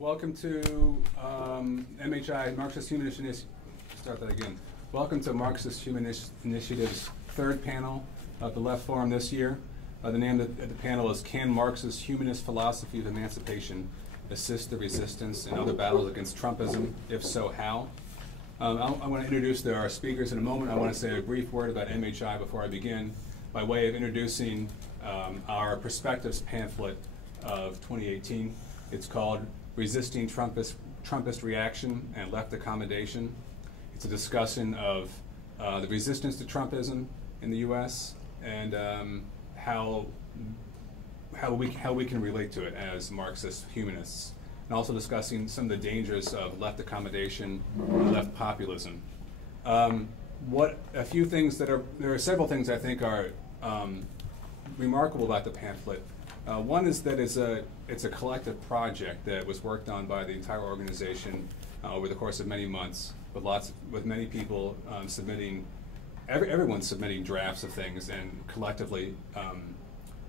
Welcome to MHI, Marxist-Humanist. Start that again. Welcome to Marxist-Humanist Initiative's third panel of the Left Forum this year. The name of the panel is Can Marx's Humanist Philosophy of Emancipation Assist the Resistance and Other Battles Against Trumpism? If so, how? I want to introduce our speakers in a moment. I want to say a brief word about MHI before I begin by way of introducing our Perspectives pamphlet of 2018. It's called Resisting Trumpist Reaction and Left Accommodation. It's a discussion of the resistance to Trumpism in the U.S. and how we can relate to it as Marxist-Humanists, and also discussing some of the dangers of left accommodation and left populism. There are several things I think are remarkable about the pamphlet. One is that it's a collective project that was worked on by the entire organization over the course of many months, with many people submitting, everyone submitting drafts of things and collectively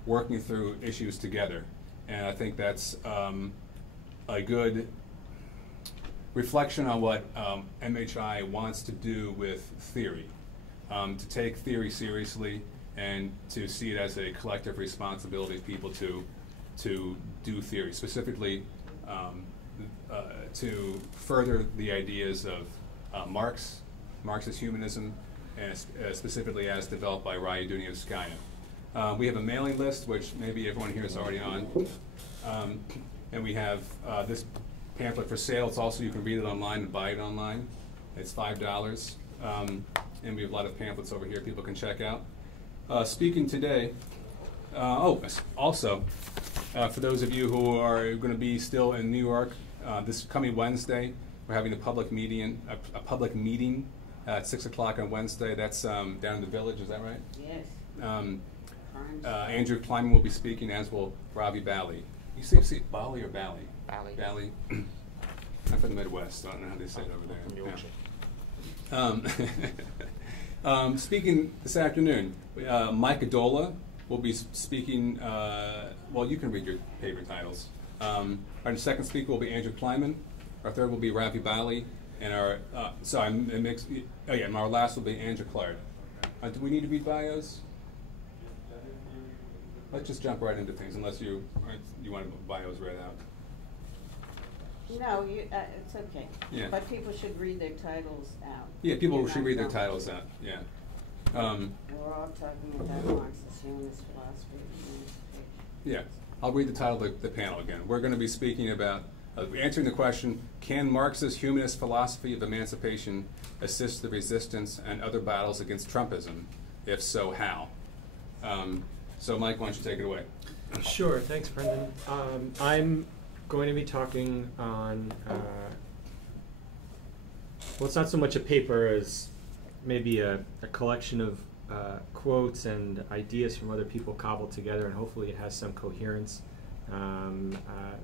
working through issues together. And I think that's a good reflection on what MHI wants to do with theory, to take theory seriously and to see it as a collective responsibility of people to do theory, specifically to further the ideas of Marx, Marxist-Humanism, and specifically as developed by Raya Dunioskaya. We have a mailing list, which maybe everyone here is already on, and we have this pamphlet for sale. It's also, you can read it online and buy it online. It's $5, and we have a lot of pamphlets over here people can check out. Speaking today, also, for those of you who are going to be still in New York, this coming Wednesday, we're having a public meeting at 6 o'clock on Wednesday. That's down in the Village, is that right? Yes. Andrew Kleinman will be speaking, as will Ravi Bali. You say Bali or Bali? Bali. Bali. I'm from the Midwest, so I don't know how they say it over there. From Yorkshire. Speaking this afternoon, Mike Adola will be speaking. Well, you can read your paper titles. Our second speaker will be Andrew Kleinman. Our third will be Ravi Bali, and our and our last will be Andrew Clark. Do we need to read bios? Let's just jump right into things, unless you want bios read out. No, it's okay. Yeah. But people should read their titles out. Yeah, people should read their titles out. Yeah. We're all talking about Marxist-Humanist philosophy of emancipation. Yeah. I'll read the title of the panel again. We're going to be speaking about answering the question: Can Marx's humanist philosophy of emancipation assist the resistance and other battles against Trumpism? If so, how? So, Mike, why don't you take it away? Sure. Thanks, Brendan. I'm going to be talking on, well, it's not so much a paper as maybe a collection of quotes and ideas from other people cobbled together, and hopefully it has some coherence.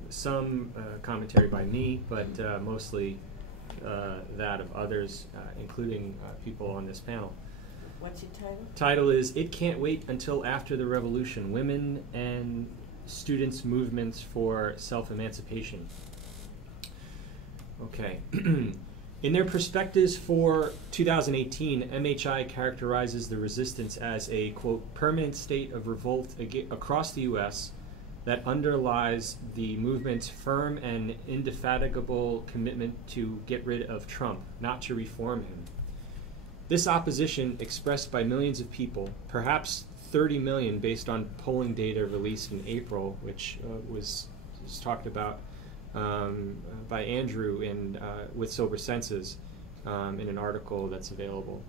Some commentary by me, but mostly that of others, including people on this panel. What's your title? Title is It Can't Wait Until After the Revolution, Women and Students' Movements for Self-Emancipation. Okay. In their perspectives for 2018, MHI characterizes the resistance as a, quote, permanent state of revolt across the U.S. that underlies the movement's firm and indefatigable commitment to get rid of Trump, not to reform him. This opposition, expressed by millions of people, perhaps 30 million based on polling data released in April, which was talked about by Andrew with Sober Senses in an article that's available.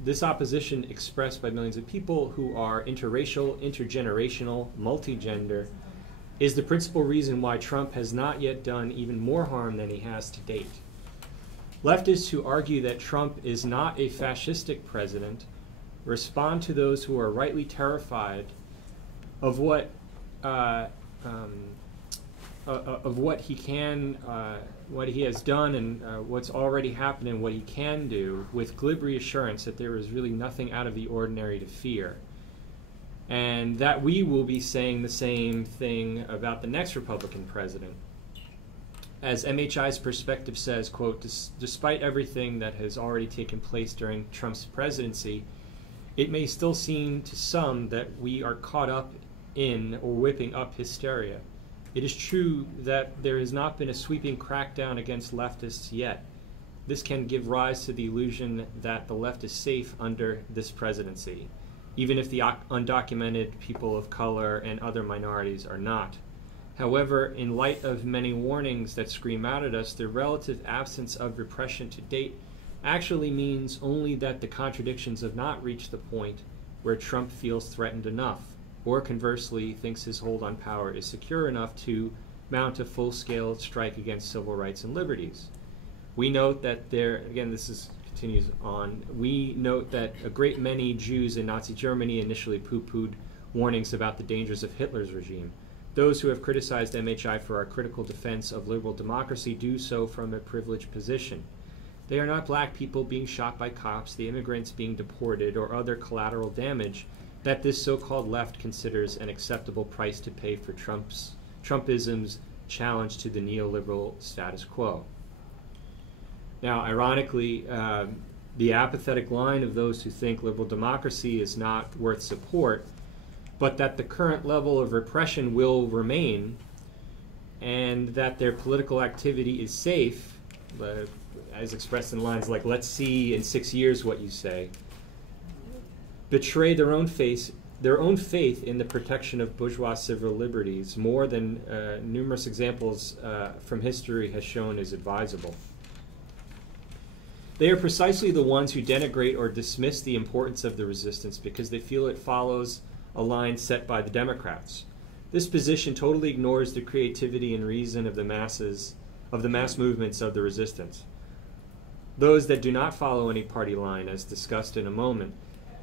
This opposition, expressed by millions of people who are interracial, intergenerational, multigender, is the principal reason why Trump has not yet done even more harm than he has to date. Leftists who argue that Trump is not a fascistic president respond to those who are rightly terrified of what he has done and what's already happened and what he can do, with glib reassurance that there is really nothing out of the ordinary to fear. And that we will be saying the same thing about the next Republican president. as MHI's perspective says, quote, despite everything that has already taken place during Trump's presidency, it may still seem to some that we are caught up in or whipping up hysteria. It is true that there has not been a sweeping crackdown against leftists yet. This can give rise to the illusion that the left is safe under this presidency, even if the undocumented people of color and other minorities are not. However, in light of many warnings that scream out at us, the relative absence of repression to date actually means only that the contradictions have not reached the point where Trump feels threatened enough, or conversely thinks his hold on power is secure enough to mount a full-scale strike against civil rights and liberties. We note that continues on, we note that a great many Jews in Nazi Germany initially poo-pooed warnings about the dangers of Hitler's regime. Those who have criticized MHI for our critical defense of liberal democracy do so from a privileged position. They are not black people being shot by cops, the immigrants being deported, or other collateral damage that this so-called left considers an acceptable price to pay for Trumpism's challenge to the neoliberal status quo. Now, ironically, the apathetic line of those who think liberal democracy is not worth support, but that the current level of repression will remain, and that their political activity is safe, as expressed in lines like, let's see in 6 years what you say, betray their own faith in the protection of bourgeois civil liberties more than numerous examples from history has shown is advisable. They are precisely the ones who denigrate or dismiss the importance of the resistance because they feel it follows a line set by the Democrats. This position totally ignores the creativity and reason of the mass movements of the resistance, those that do not follow any party line, as discussed in a moment,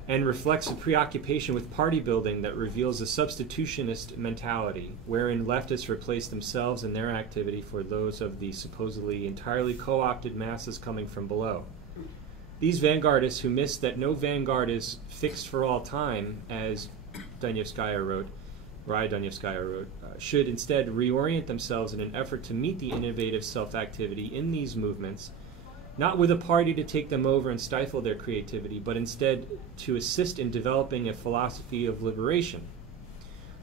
and reflects a preoccupation with party building that reveals a substitutionist mentality, wherein leftists replace themselves and their activity for those of the supposedly entirely co-opted masses coming from below. These vanguardists who miss that no vanguard is fixed for all time, as Raya Dunevskaya wrote, should instead reorient themselves in an effort to meet the innovative self-activity in these movements, not with a party to take them over and stifle their creativity, but instead to assist in developing a philosophy of liberation.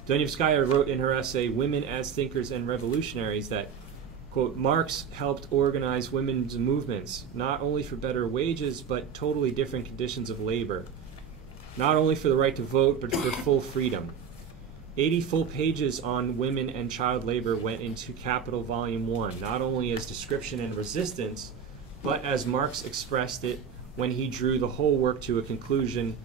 Dunevskaya wrote in her essay, Women as Thinkers and Revolutionaries, that, quote, Marx helped organize women's movements, not only for better wages, but totally different conditions of labor, not only for the right to vote, but for full freedom. 80 full pages on women and child labor went into Capital Volume 1, not only as description and resistance, but as Marx expressed it when he drew the whole work to a conclusion.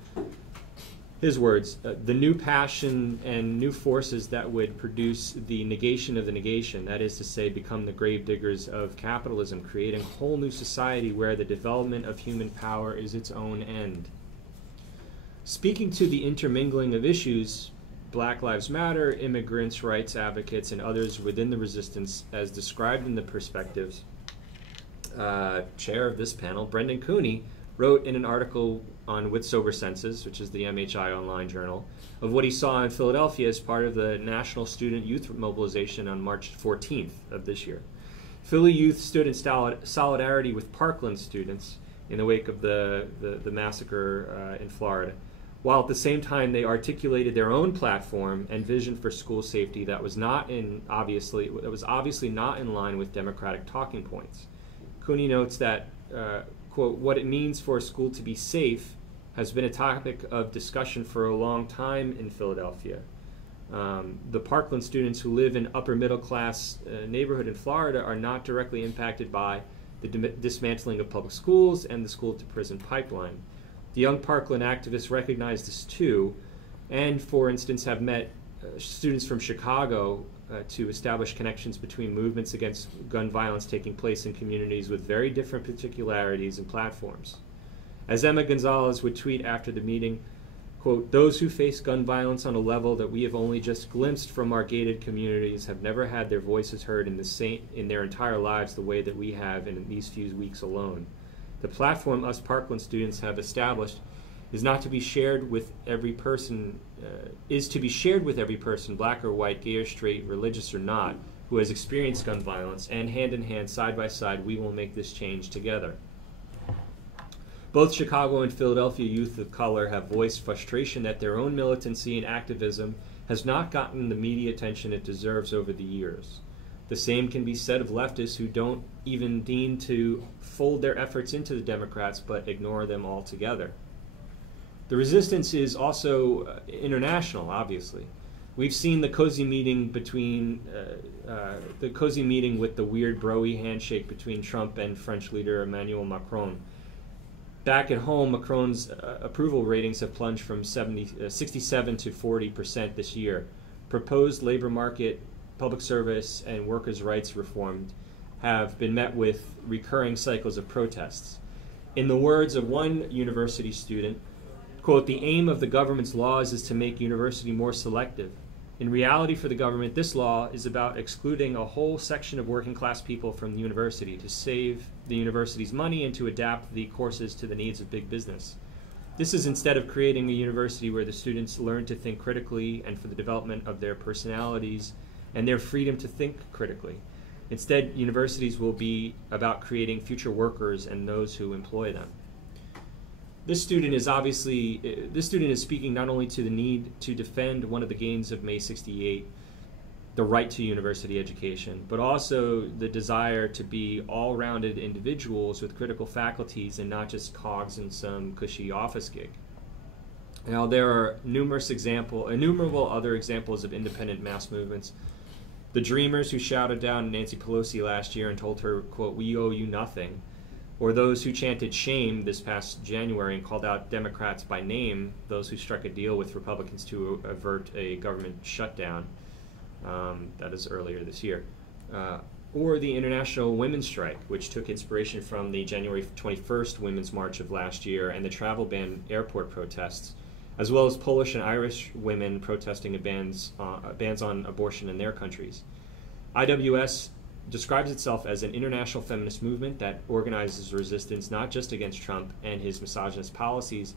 His words, the new passion and new forces that would produce the negation of the negation, that is to say, become the gravediggers of capitalism, creating a whole new society where the development of human power is its own end. Speaking to the intermingling of issues, Black Lives Matter, immigrants' rights advocates, and others within the resistance, as described in the perspectives, chair of this panel, Brendan Cooney, wrote in an article on With Sober Senses, which is the MHI online journal, of what he saw in Philadelphia as part of the National Student Youth Mobilization on March 14th of this year. Philly youth stood in solidarity with Parkland students in the wake of the massacre in Florida, while at the same time they articulated their own platform and vision for school safety that was obviously not in line with democratic talking points. Cooney notes that, quote, what it means for a school to be safe has been a topic of discussion for a long time in Philadelphia. The Parkland students who live in upper middle class neighborhood in Florida are not directly impacted by the dismantling of public schools and the school to prison pipeline. The young Parkland activists recognize this too, and for instance have met students from Chicago to establish connections between movements against gun violence taking place in communities with very different particularities and platforms. As Emma Gonzalez would tweet after the meeting, quote, those who face gun violence on a level that we have only just glimpsed from our gated communities have never had their voices heard in their entire lives the way that we have in these few weeks alone. The platform us Parkland students have established is to be shared with every person, black or white, gay or straight, religious or not, who has experienced gun violence, and hand in hand, side by side, we will make this change together. Both Chicago and Philadelphia youth of color have voiced frustration that their own militancy and activism has not gotten the media attention it deserves over the years. The same can be said of leftists who don't even deign to fold their efforts into the Democrats but ignore them altogether. The resistance is also international, obviously. We've seen the cozy meeting with the weird broy handshake between Trump and French leader Emmanuel Macron. Back at home, Macron's approval ratings have plunged from 67 to 40% this year. Proposed labor market, public service, and workers' rights reform have been met with recurring cycles of protests. In the words of one university student, quote, "The aim of the government's laws is to make university more selective. In reality, for the government, this law is about excluding a whole section of working class people from the university to save the university's money and to adapt the courses to the needs of big business. This is instead of creating a university where the students learn to think critically and for the development of their personalities and their freedom to think critically. Instead, universities will be about creating future workers and those who employ them." This student is speaking not only to the need to defend one of the gains of May 68, the right to university education, but also the desire to be all-rounded individuals with critical faculties and not just cogs in some cushy office gig. Now, there are innumerable other examples of independent mass movements. The Dreamers who shouted down Nancy Pelosi last year and told her, quote, "We owe you nothing," or those who chanted shame this past January and called out Democrats by name, those who struck a deal with Republicans to avert a government shutdown, that is earlier this year, or the International Women's Strike, which took inspiration from the January 21st Women's March of last year and the travel ban airport protests, as well as Polish and Irish women protesting bans on abortion in their countries. IWS describes itself as an international feminist movement that organizes resistance not just against Trump and his misogynist policies,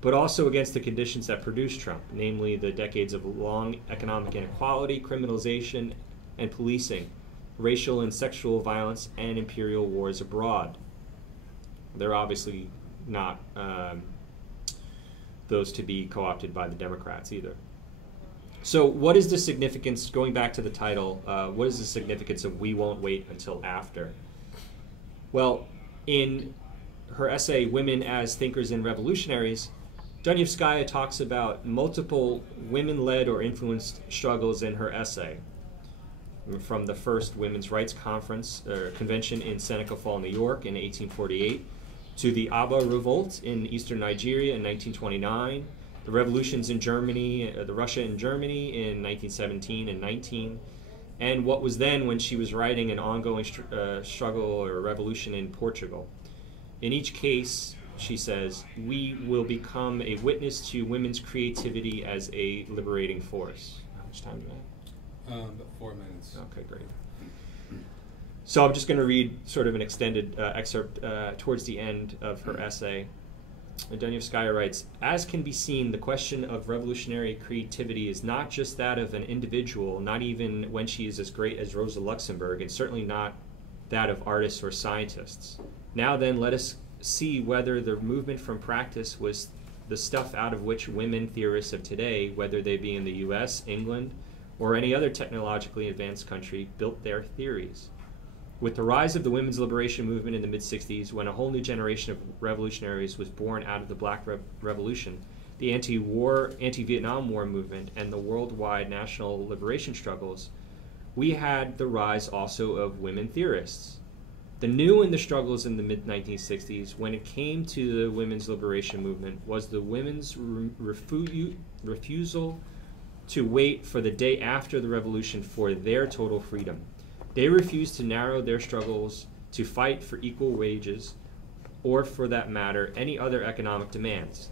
but also against the conditions that produced Trump, namely the decades of long economic inequality, criminalization, and policing, racial and sexual violence, and imperial wars abroad. They're obviously not those to be co-opted by the Democrats either. So what is the significance, going back to the title, what is the significance of "We Won't Wait Until After"? Well, in her essay, Women as Thinkers and Revolutionaries, Dunevskaya talks about multiple women-led or influenced struggles in her essay, from the first Women's Rights Convention in Seneca Falls, New York in 1848, to the Aba Revolt in eastern Nigeria in 1929, the revolutions in Germany, Russia and Germany in 1917 and 19, and what was then when she was writing an ongoing struggle or revolution in Portugal. In each case, she says, we will become a witness to women's creativity as a liberating force. How much time do I have? About 4 minutes. Okay, great. So I'm just going to read sort of an extended excerpt towards the end of her essay. Dunevskaya writes, "As can be seen, the question of revolutionary creativity is not just that of an individual, not even when she is as great as Rosa Luxemburg, and certainly not that of artists or scientists. Now then, let us see whether the movement from practice was the stuff out of which women theorists of today, whether they be in the US, England, or any other technologically advanced country, built their theories. With the rise of the women's liberation movement in the mid-60s, when a whole new generation of revolutionaries was born out of the Black Revolution, the anti-Vietnam War movement, and the worldwide national liberation struggles, we had the rise also of women theorists. The new in the struggles in the mid-1960s, when it came to the women's liberation movement, was the women's refusal to wait for the day after the revolution for their total freedom. They refused to narrow their struggles to fight for equal wages, or for that matter, any other economic demands.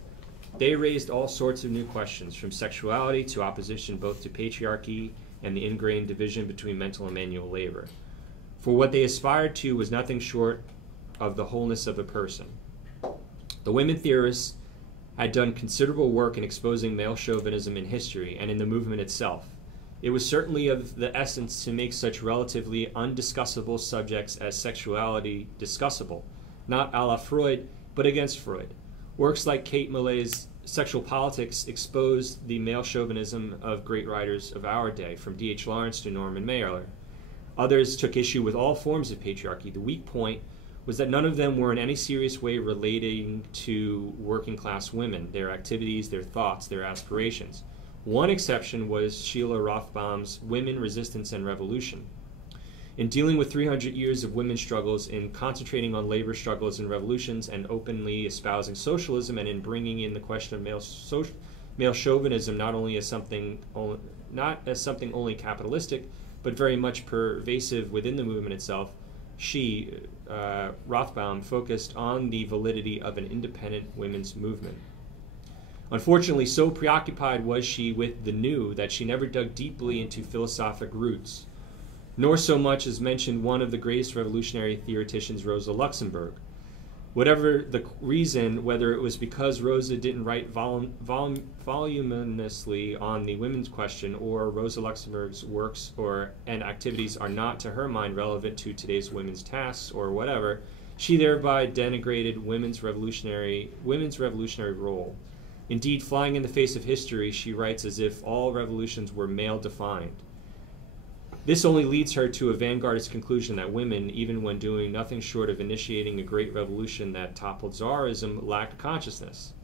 They raised all sorts of new questions, from sexuality to opposition both to patriarchy and the ingrained division between mental and manual labor. For what they aspired to was nothing short of the wholeness of a person. The women theorists had done considerable work in exposing male chauvinism in history and in the movement itself. It was certainly of the essence to make such relatively undiscussable subjects as sexuality discussable, not a la Freud, but against Freud. Works like Kate Millet's Sexual Politics exposed the male chauvinism of great writers of our day, from D.H. Lawrence to Norman Mailer. Others took issue with all forms of patriarchy. The weak point was that none of them were in any serious way relating to working class women, their activities, their thoughts, their aspirations. One exception was Sheila Rothbaum's Women, Resistance, and Revolution. In dealing with 300 years of women's struggles, in concentrating on labor struggles and revolutions, and openly espousing socialism, and in bringing in the question of male chauvinism not as something only capitalistic, but very much pervasive within the movement itself, she, Rothbaum, focused on the validity of an independent women's movement. Unfortunately, so preoccupied was she with the new that she never dug deeply into philosophic roots, nor so much as mentioned one of the greatest revolutionary theoreticians, Rosa Luxemburg. Whatever the reason, whether it was because Rosa didn't write voluminously on the women's question, or Rosa Luxemburg's works and activities are not, to her mind, relevant to today's women's tasks, or whatever, she thereby denigrated women's revolutionary role. Indeed, flying in the face of history, she writes as if all revolutions were male-defined. This only leads her to a vanguardist conclusion that women, even when doing nothing short of initiating a great revolution that toppled Tsarism, lacked consciousness.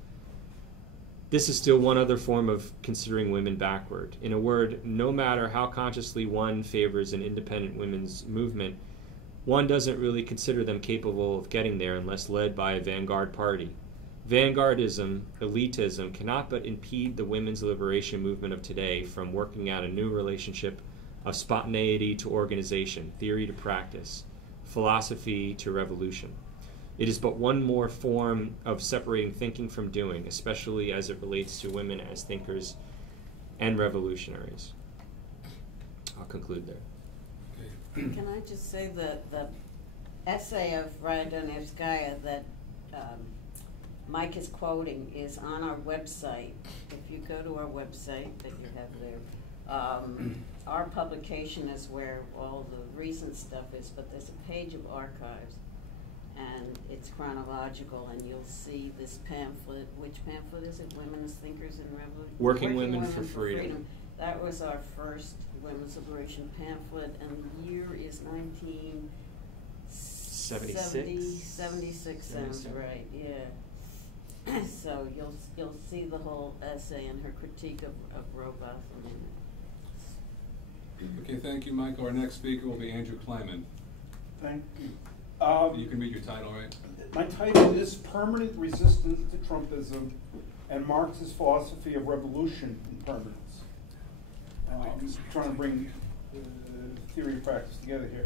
This is still one other form of considering women backward. In a word, no matter how consciously one favors an independent women's movement, one doesn't really consider them capable of getting there unless led by a vanguard party. Vanguardism, elitism, cannot but impede the women's liberation movement of today from working out a new relationship of spontaneity to organization, theory to practice, philosophy to revolution. It is but one more form of separating thinking from doing, especially as it relates to women as thinkers and revolutionaries. I'll conclude there. Can I just say that the essay of Raya Donevskaya that Mike is quoting is on our website. If you go to our website that you have there, our publication is where all the recent stuff is, but there's a page of archives, and it's chronological, and you'll see this pamphlet. Which pamphlet is it? Women as Thinkers in Revolution? Working Women for Freedom. That was our first women's liberation pamphlet, and the year is 1976. Sounds right, yeah. So you'll see the whole essay and her critique of Roboth. Okay, thank you, Michael. Our next speaker will be Andrew Kleiman. Thank you. You can read your title, right? My title is Permanent Resistance to Trumpism and Marx's Philosophy of Revolution in Permanence. I'm trying to bring theory and practice together here.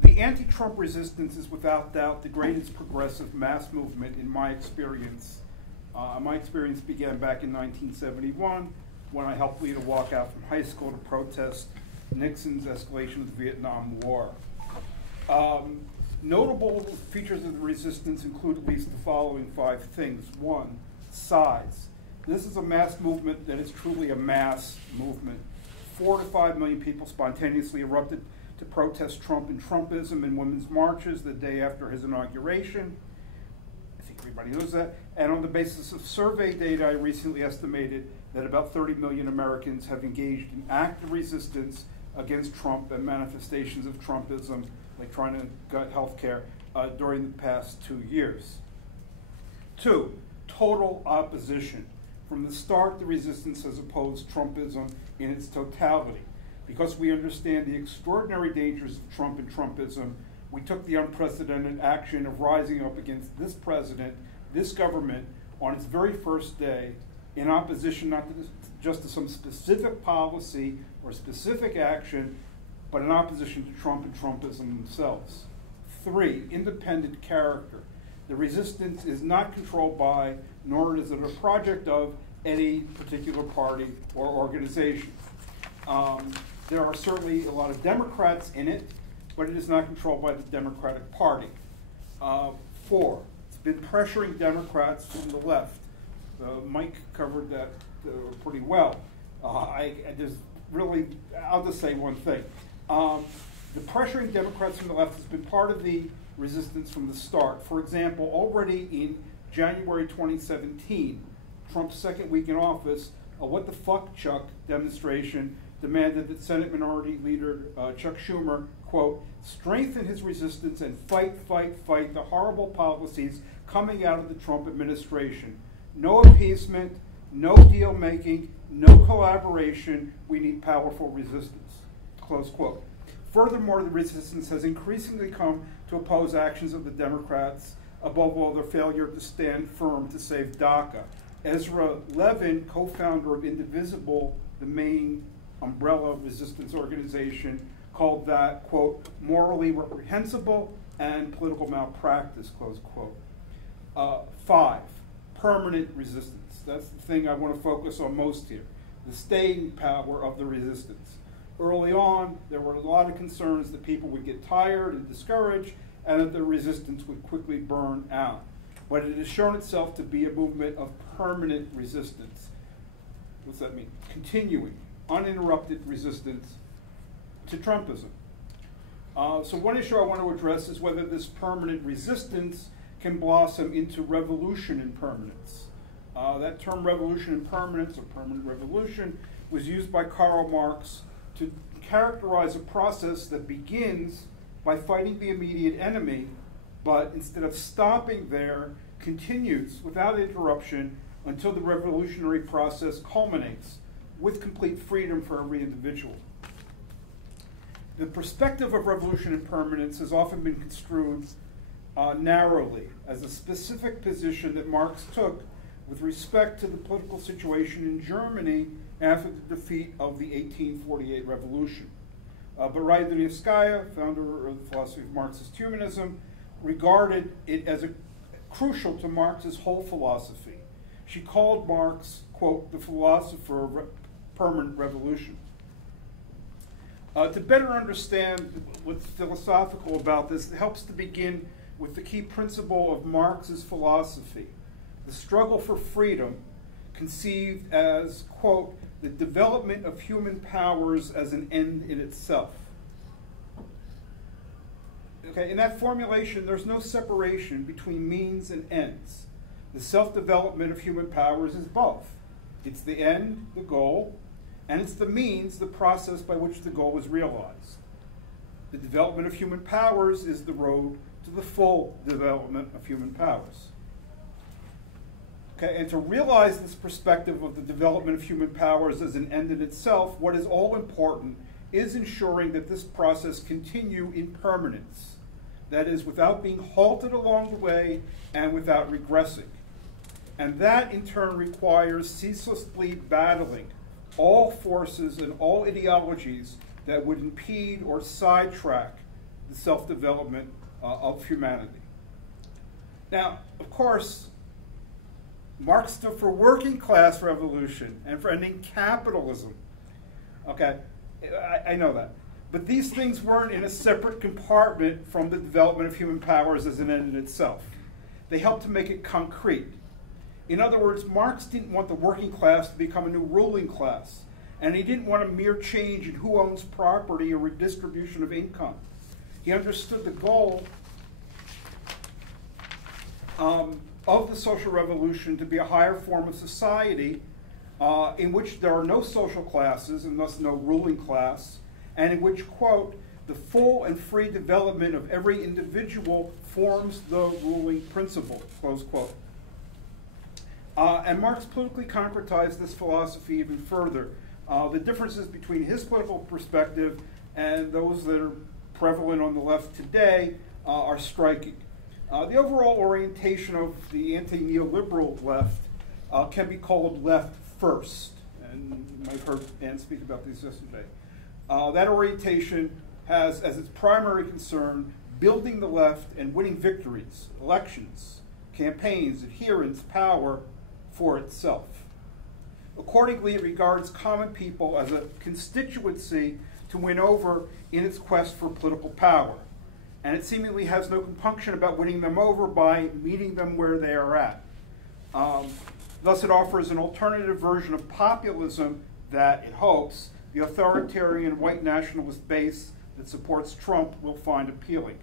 The anti-Trump resistance is without doubt the greatest progressive mass movement in my experience. My experience began back in 1971 when I helped lead a walkout from high school to protest Nixon's escalation of the Vietnam War. Notable features of the resistance include at least the following 5 things. 1, size. This is a mass movement that is truly a mass movement. 4 to 5 million people spontaneously erupted to protest Trump and Trumpism in women's marches the day after his inauguration. I think everybody knows that. And on the basis of survey data, I recently estimated that about 30 million Americans have engaged in active resistance against Trump and manifestations of Trumpism, like trying to gut health care, during the past 2 years. 2, total opposition. From the start, the resistance has opposed Trumpism in its totality. Because we understand the extraordinary dangers of Trump and Trumpism, we took the unprecedented action of rising up against this president, this government, on its very first day, in opposition not just to some specific policy or specific action, but in opposition to Trump and Trumpism themselves. 3, independent character. The resistance is not controlled by, nor is it a project of, any particular party or organization. There are certainly a lot of Democrats in it, but it is not controlled by the Democratic Party. 4, it's been pressuring Democrats from the left. Mike covered that pretty well. There's really, I'll just say one thing. The pressuring Democrats from the left has been part of the resistance from the start. For example, already in January 2017, Trump's second week in office, a What the Fuck Chuck demonstration demanded that Senate Minority Leader Chuck Schumer, quote, strengthen his resistance and fight the horrible policies coming out of the Trump administration. No appeasement, no deal making, no collaboration. We need powerful resistance, close quote. Furthermore, the resistance has increasingly come to oppose actions of the Democrats, above all their failure to stand firm to save DACA. Ezra Levin, co-founder of Indivisible, the main umbrella resistance organization, called that, quote, morally reprehensible and political malpractice, close quote. 5, permanent resistance. That's the thing I want to focus on most here, the staying power of the resistance. Early on, there were a lot of concerns that people would get tired and discouraged and that the resistance would quickly burn out. But it has shown itself to be a movement of permanent resistance. What's that mean? Continuing, uninterrupted resistance to Trumpism. So one issue I want to address is whether this permanent resistance can blossom into revolution in permanence. That term revolution in permanence, or permanent revolution, was used by Karl Marx to characterize a process that begins by fighting the immediate enemy, but instead of stopping there, continues without interruption until the revolutionary process culminates with complete freedom for every individual. The perspective of revolution and permanence has often been construed narrowly as a specific position that Marx took with respect to the political situation in Germany after the defeat of the 1848 revolution. But Raya-Dunayevskaya, founder of the philosophy of Marxist-Humanism, regarded it as crucial to Marx's whole philosophy. She called Marx, quote, the philosopher of permanent revolution. To better understand what's philosophical about this, it helps to begin with the key principle of Marx's philosophy, the struggle for freedom, conceived as, quote, the development of human powers as an end in itself. Okay, in that formulation, there's no separation between means and ends. The self-development of human powers is both. It's the end, the goal, and it's the means, the process by which the goal is realized. The development of human powers is the road to the full development of human powers. Okay, and to realize this perspective of the development of human powers as an end in itself, what is all important is ensuring that this process continue in permanence. That is, without being halted along the way and without regressing. And that, in turn, requires ceaselessly battling all forces and all ideologies that would impede or sidetrack the self-development of humanity. Now, of course, Marx stood for working class revolution and for ending capitalism. Okay, I know that. But these things weren't in a separate compartment from the development of human powers as an end in itself. They helped to make it concrete. In other words, Marx didn't want the working class to become a new ruling class, and he didn't want a mere change in who owns property or redistribution of income. He understood the goal of the social revolution to be a higher form of society in which there are no social classes and thus no ruling class, and in which, quote, the full and free development of every individual forms the ruling principle, close quote. And Marx politically concretized this philosophy even further. The differences between his political perspective and those that are prevalent on the left today are striking. The overall orientation of the anti-neoliberal left can be called left first. And you might have heard Ann speak about this yesterday. That orientation has as its primary concern building the left and winning victories, elections, campaigns, adherence, power for itself. Accordingly, it regards common people as a constituency to win over in its quest for political power. And it seemingly has no compunction about winning them over by meeting them where they are at. Thus, it offers an alternative version of populism that, it hopes, the authoritarian white nationalist base that supports Trump will find appealing.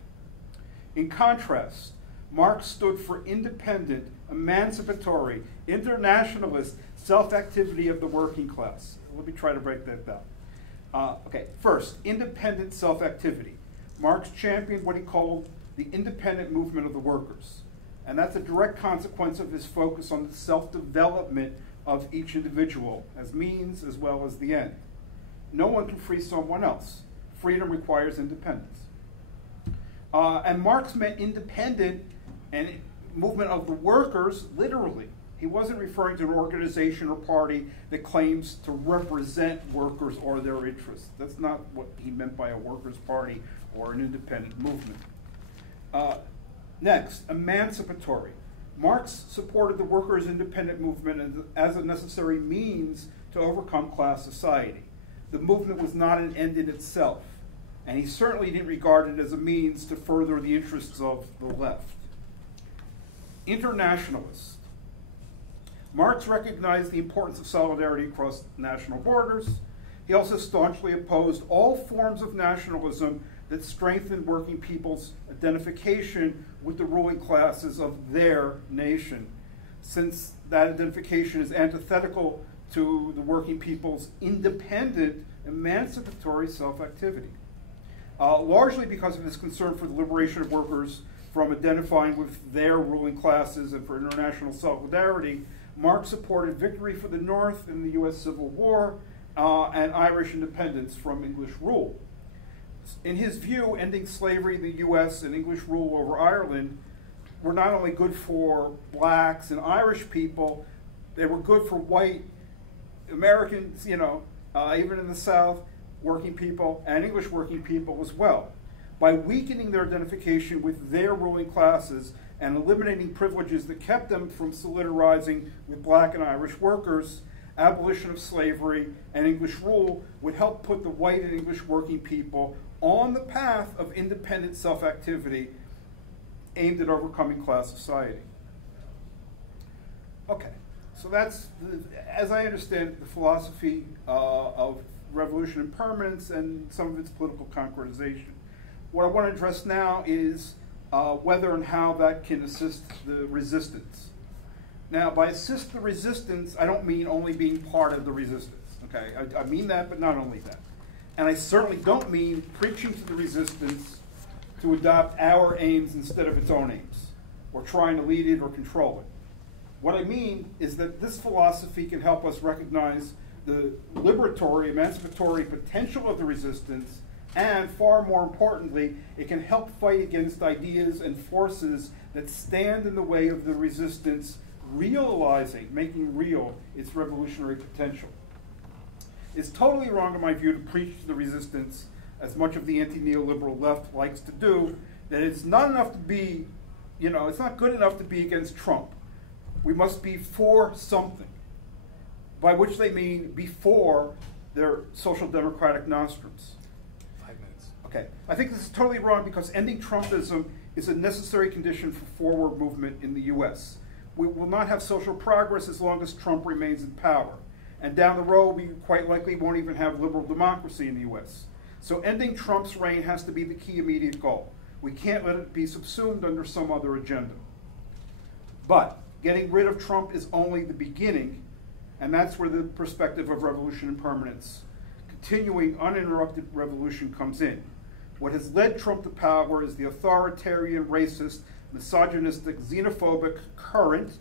In contrast, Marx stood for independent, emancipatory, internationalist self-activity of the working class. Let me try to break that down. First, independent self-activity. Marx championed what he called the independent movement of the workers. And that's a direct consequence of his focus on the self-development of each individual as means as well as the end. No one can free someone else. Freedom requires independence. And Marx meant independent and movement of the workers literally. He wasn't referring to an organization or party that claims to represent workers or their interests. That's not what he meant by a workers' party or an independent movement. Next, emancipatory. Marx supported the workers' independent movement as a necessary means to overcome class society. The movement was not an end in itself, and he certainly didn't regard it as a means to further the interests of the left. Internationalist. Marx recognized the importance of solidarity across national borders. He also staunchly opposed all forms of nationalism that strengthened working people's identification with the ruling classes of their nation, since that identification is antithetical to the working people's independent, emancipatory self-activity. Largely because of his concern for the liberation of workers from identifying with their ruling classes and for international solidarity, Marx supported victory for the North in the U.S. Civil War and Irish independence from English rule. In his view, ending slavery in the U.S. and English rule over Ireland were not only good for blacks and Irish people, they were good for white Americans, even in the South, working people and English working people as well. By weakening their identification with their ruling classes and eliminating privileges that kept them from solidarizing with black and Irish workers, abolition of slavery and English rule would help put the white and English working people on the path of independent self-activity aimed at overcoming class society. Okay, so that's, as I understand, the philosophy of revolution and permanence and some of its political concretization. What I want to address now is whether and how that can assist the resistance. Now, by assist the resistance, I don't mean only being part of the resistance. Okay, I mean that, but not only that. And I certainly don't mean preaching to the resistance to adopt our aims instead of its own aims, or trying to lead it or control it. What I mean is that this philosophy can help us recognize the liberatory, emancipatory potential of the resistance, and far more importantly, it can help fight against ideas and forces that stand in the way of the resistance realizing, making real its revolutionary potential. It's totally wrong in my view to preach to the resistance, as much of the anti-neoliberal left likes to do, that it's not enough to be, it's not good enough to be against Trump. We must be for something, by which they mean before their social democratic nostrums. 5 minutes. Okay, I think this is totally wrong because ending Trumpism is a necessary condition for forward movement in the U.S. We will not have social progress as long as Trump remains in power. And down the road, we quite likely won't even have liberal democracy in the U.S. So ending Trump's reign has to be the key immediate goal. We can't let it be subsumed under some other agenda. But getting rid of Trump is only the beginning, and that's where the perspective of revolution and permanence, continuing uninterrupted revolution, comes in. What has led Trump to power is the authoritarian, racist, misogynistic, xenophobic current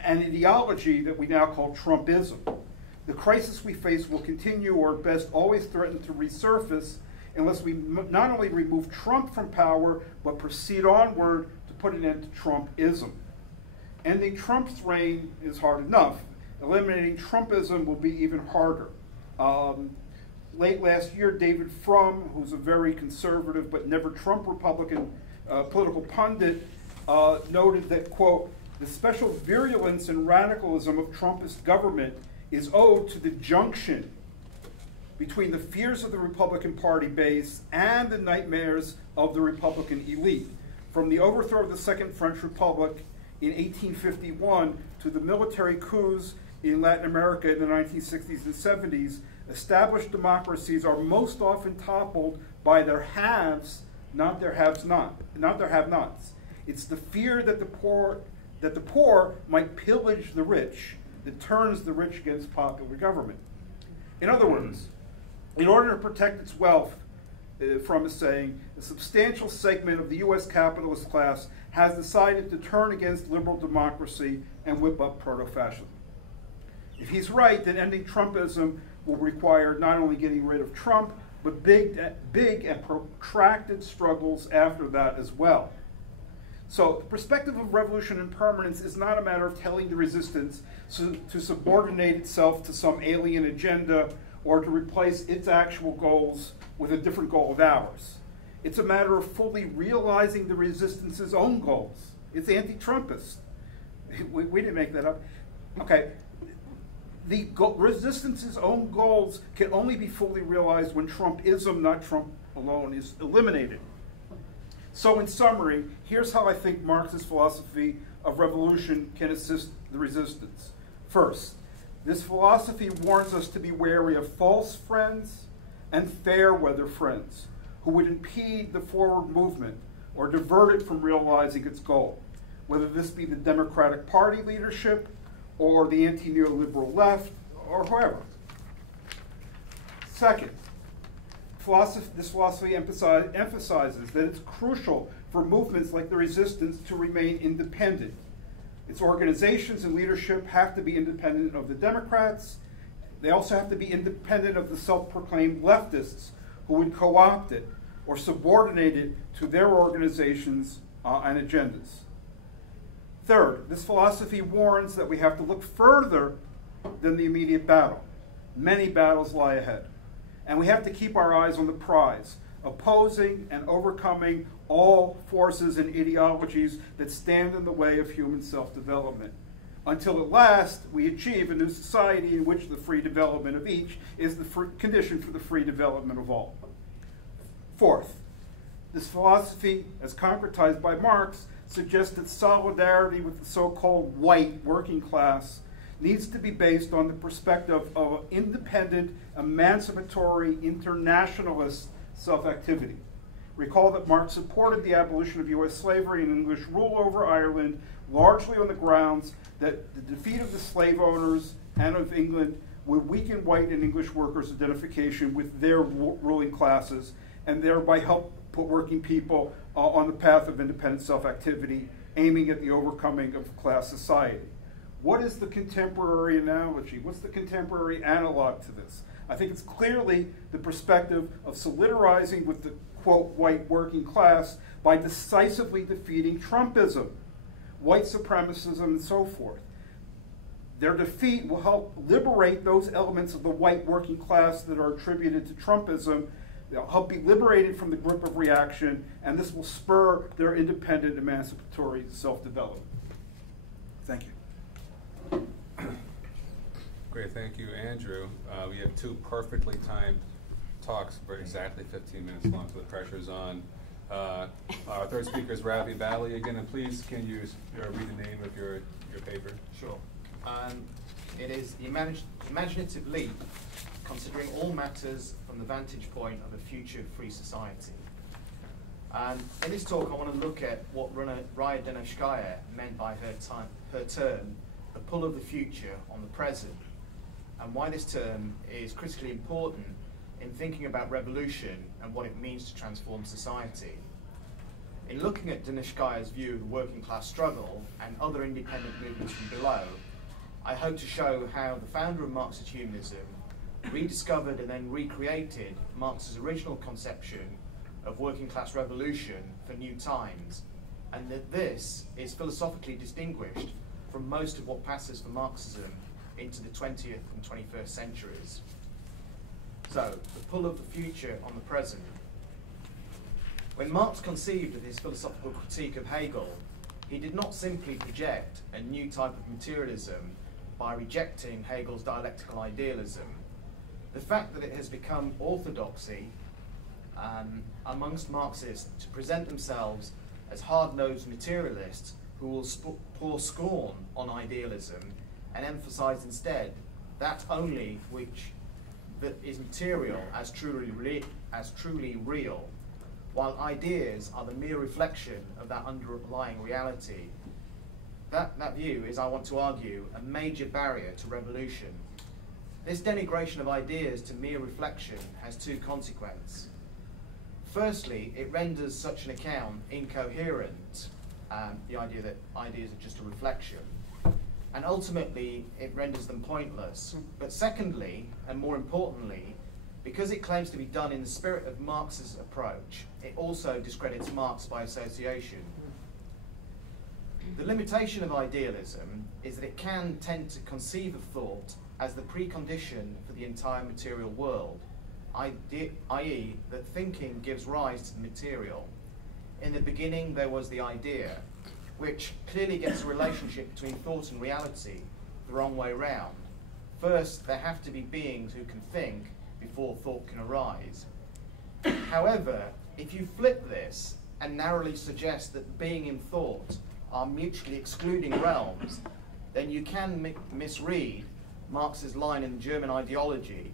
and ideology that we now call Trumpism. The crisis we face will continue, or at best always threaten to resurface, unless we not only remove Trump from power, but proceed onward to put an end to Trumpism. Ending Trump's reign is hard enough. Eliminating Trumpism will be even harder. Late last year, David Frum, who's a very conservative but never Trump Republican political pundit, noted that, quote, the special virulence and radicalism of Trumpist government is owed to the junction between the fears of the Republican Party base and the nightmares of the Republican elite. From the overthrow of the Second French Republic in 1851 to the military coups in Latin America in the 1960s and 70s, established democracies are most often toppled by their haves, not their have-nots. It's the fear that the poor might pillage the rich that turns the rich against popular government. In other words, in order to protect its wealth from a saying, a substantial segment of the U.S. capitalist class has decided to turn against liberal democracy and whip up proto-fascism. If he's right, then ending Trumpism will require not only getting rid of Trump, but big and protracted struggles after that as well. So the perspective of revolution and permanence is not a matter of telling the resistance to subordinate itself to some alien agenda or to replace its actual goals with a different goal of ours. It's a matter of fully realizing the resistance's own goals. It's anti-Trumpist. We didn't make that up. Okay. The resistance's own goals can only be fully realized when Trumpism, not Trump alone, is eliminated. So in summary, here's how I think Marx's philosophy of revolution can assist the resistance. First, this philosophy warns us to be wary of false friends and fair-weather friends who would impede the forward movement or divert it from realizing its goal, whether this be the Democratic Party leadership or the anti-neoliberal left, or whoever. Second, this philosophy emphasizes that it's crucial for movements like the resistance to remain independent. Its organizations and leadership have to be independent of the Democrats. They also have to be independent of the self-proclaimed leftists who would co-opt it or subordinate it to their organizations and agendas. Third, this philosophy warns that we have to look further than the immediate battle. Many battles lie ahead. And we have to keep our eyes on the prize, opposing and overcoming all forces and ideologies that stand in the way of human self-development, until at last we achieve a new society in which the free development of each is the condition for the free development of all. Fourth, this philosophy, as concretized by Marx, suggests that solidarity with the so-called white working class needs to be based on the perspective of an independent, emancipatory, internationalist self-activity. Recall that Marx supported the abolition of U.S. slavery and English rule over Ireland largely on the grounds that the defeat of the slave owners and of England would weaken white and English workers' identification with their ruling classes and thereby help put working people on the path of independent self-activity, aiming at the overcoming of class society. What is the contemporary analogy? What's the contemporary analog to this? I think it's clearly the perspective of solidarizing with the, quote, white working class by decisively defeating Trumpism, white supremacism, and so forth. Their defeat will help liberate those elements of the white working class that are attributed to Trumpism. They'll help be liberated from the grip of reaction, and this will spur their independent, emancipatory self-development. Thank you. Great, thank you, Andrew. We have two perfectly timed talks for exactly 15 minutes long, so the pressure's on. Our third speaker is Ravi Bali again, and please can you read the name of your paper? Sure. It is the Imaginative Leap, Considering All Matters from the Vantage Point of a Future Free Society. In this talk, I want to look at what Raya Denevskaya meant by her term, the pull of the future on the present, and why this term is critically important in thinking about revolution and what it means to transform society. In looking at Denevskaya's view of the working class struggle and other independent movements from below, I hope to show how the founder of Marxist-Humanism rediscovered and then recreated Marx's original conception of working class revolution for new times, and that this is philosophically distinguished from most of what passes for Marxism into the 20th and 21st centuries. So, the pull of the future on the present. When Marx conceived of his philosophical critique of Hegel, he did not simply project a new type of materialism by rejecting Hegel's dialectical idealism. The fact that it has become orthodoxy amongst Marxists to present themselves as hard-nosed materialists who will pour scorn on idealism and emphasize instead that only which that is material as truly real, while ideas are the mere reflection of that underlying reality. That view is, I want to argue, a major barrier to revolution. This denigration of ideas to mere reflection has two consequences. Firstly, it renders such an account incoherent, the idea that ideas are just a reflection, and ultimately it renders them pointless. But secondly, and more importantly, because it claims to be done in the spirit of Marx's approach, it also discredits Marx by association. The limitation of idealism is that it can tend to conceive of thought as the precondition for the entire material world, i.e. that thinking gives rise to the material. In the beginning there was the idea, which clearly gets a relationship between thought and reality the wrong way round. First, there have to be beings who can think before thought can arise. However, if you flip this and narrowly suggest that being and thought are mutually excluding realms, then you can misread Marx's line in the German ideology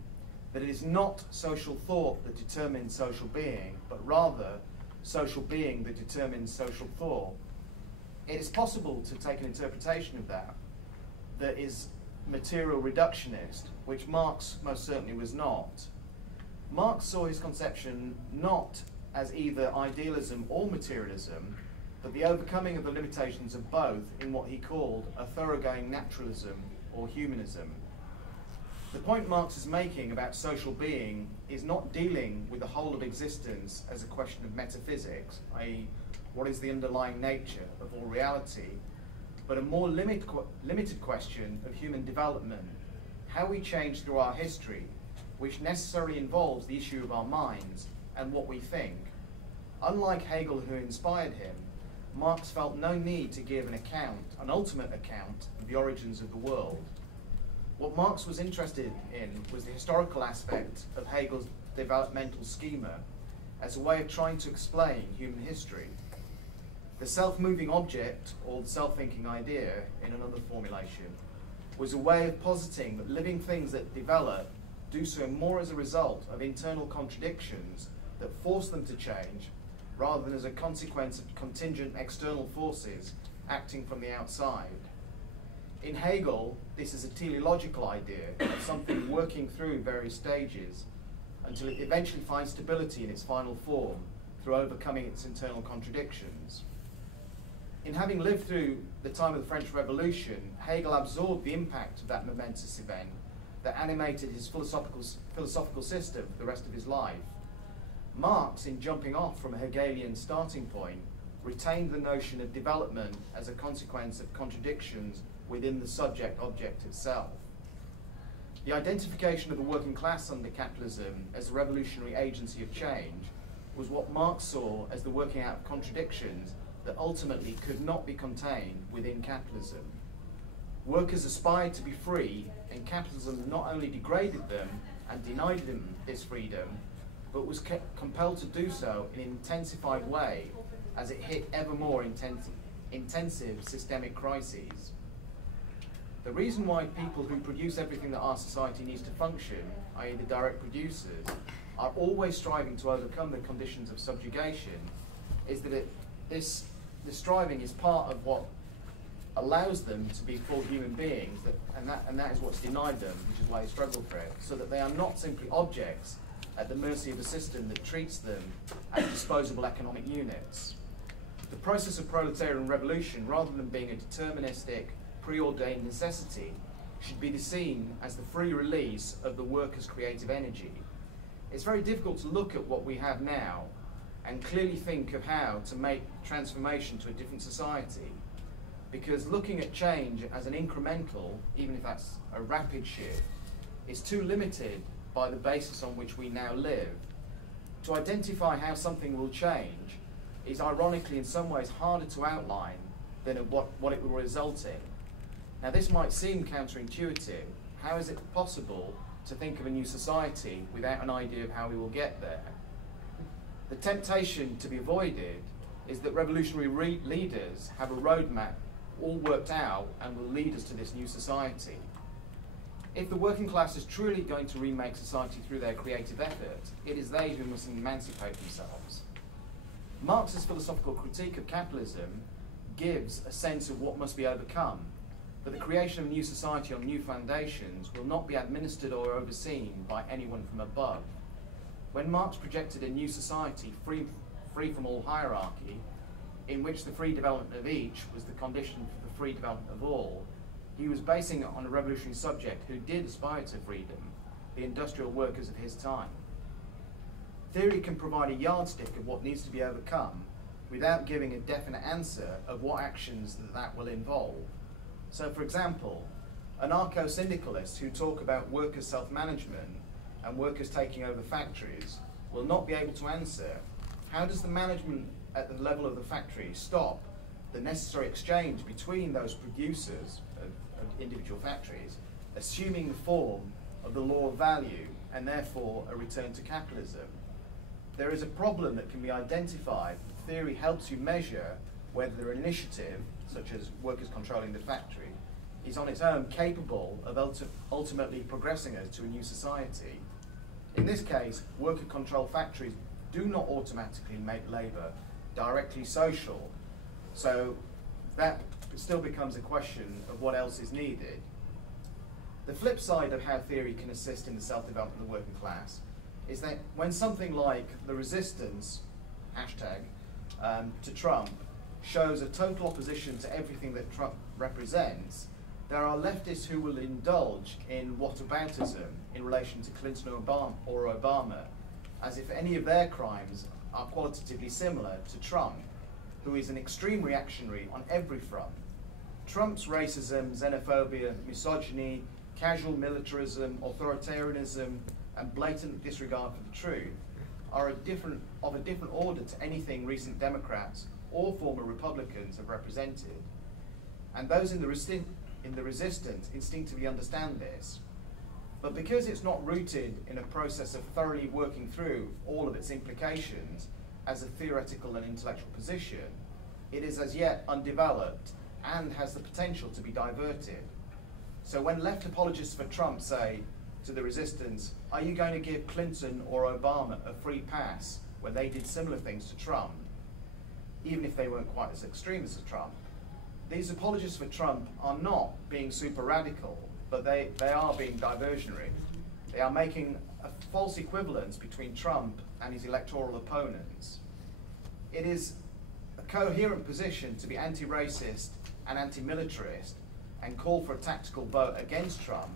that it is not social thought that determines social being, but rather social being that determines social thought. It is possible to take an interpretation of that is material reductionist, which Marx most certainly was not. Marx saw his conception not as either idealism or materialism, but the overcoming of the limitations of both in what he called a thoroughgoing naturalism or humanism. The point Marx is making about social being is not dealing with the whole of existence as a question of metaphysics, i.e. what is the underlying nature of all reality, but a more limited question of human development, how we change through our history, which necessarily involves the issue of our minds and what we think. Unlike Hegel, who inspired him, Marx felt no need to give an ultimate account of the origins of the world. What Marx was interested in was the historical aspect of Hegel's developmental schema as a way of trying to explain human history. The self-moving object, or the self-thinking idea, in another formulation, was a way of positing that living things that develop do so more as a result of internal contradictions that force them to change, rather than as a consequence of contingent external forces acting from the outside. In Hegel, this is a teleological idea of something working through various stages until it eventually finds stability in its final form through overcoming its internal contradictions. In having lived through the time of the French Revolution, Hegel absorbed the impact of that momentous event that animated his philosophical system for the rest of his life. Marx, in jumping off from a Hegelian starting point, retained the notion of development as a consequence of contradictions within the subject-object itself. The identification of the working class under capitalism as a revolutionary agency of change was what Marx saw as the working out of contradictions that ultimately could not be contained within capitalism. Workers aspired to be free, and capitalism not only degraded them and denied them this freedom, but was compelled to do so in an intensified way as it hit ever more intensive systemic crises. The reason why people who produce everything that our society needs to function, i.e. the direct producers, are always striving to overcome the conditions of subjugation is that this striving is part of what allows them to be full human beings, and that is what's denied them, which is why they struggle for it, so that they are not simply objects at the mercy of a system that treats them as disposable economic units. The process of proletarian revolution, rather than being a deterministic, preordained necessity, should be seen as the free release of the worker's creative energy. It's very difficult to look at what we have now and clearly think of how to make transformation to a different society, because looking at change as an incremental, even if that's a rapid shift, is too limited by the basis on which we now live. To identify how something will change is ironically in some ways harder to outline than what it will result in. Now this might seem counterintuitive. How is it possible to think of a new society without an idea of how we will get there? The temptation to be avoided is that revolutionary leaders have a roadmap all worked out and will lead us to this new society. If the working class is truly going to remake society through their creative effort, it is they who must emancipate themselves. Marx's philosophical critique of capitalism gives a sense of what must be overcome, but the creation of a new society on new foundations will not be administered or overseen by anyone from above. When Marx projected a new society free from all hierarchy, in which the free development of each was the condition for the free development of all, he was basing it on a revolutionary subject who did aspire to freedom, the industrial workers of his time. Theory can provide a yardstick of what needs to be overcome without giving a definite answer of what actions that will involve. So, for example, anarcho-syndicalists who talk about workers' self-management and workers taking over factories will not be able to answer how does the management at the level of the factory stop the necessary exchange between those producers of individual factories, assuming the form of the law of value and therefore a return to capitalism. There is a problem that can be identified. Theory helps you measure whether an initiative, such as workers controlling the factory, is on its own capable of ultimately progressing us to a new society. In this case, worker-controlled factories do not automatically make labour directly social, so that still becomes a question of what else is needed. The flip side of how theory can assist in the self-development of the working class is that when something like the resistance, hashtag, to Trump shows a total opposition to everything that Trump represents, there are leftists who will indulge in whataboutism in relation to Clinton or Obama, as if any of their crimes are qualitatively similar to Trump, who is an extreme reactionary on every front. Trump's racism, xenophobia, misogyny, casual militarism, authoritarianism, and blatant disregard for the truth are of a different order to anything recent Democrats or former Republicans have represented. And those in the resistance instinctively understand this. But because it's not rooted in a process of thoroughly working through all of its implications as a theoretical and intellectual position, it is as yet undeveloped and has the potential to be diverted. So when left apologists for Trump say to the resistance, are you going to give Clinton or Obama a free pass when they did similar things to Trump, even if they weren't quite as extreme as Trump? These apologists for Trump are not being super radical, but they are being diversionary. They are making a false equivalence between Trump and his electoral opponents. It is a coherent position to be anti-racist and anti-militarist and call for a tactical vote against Trump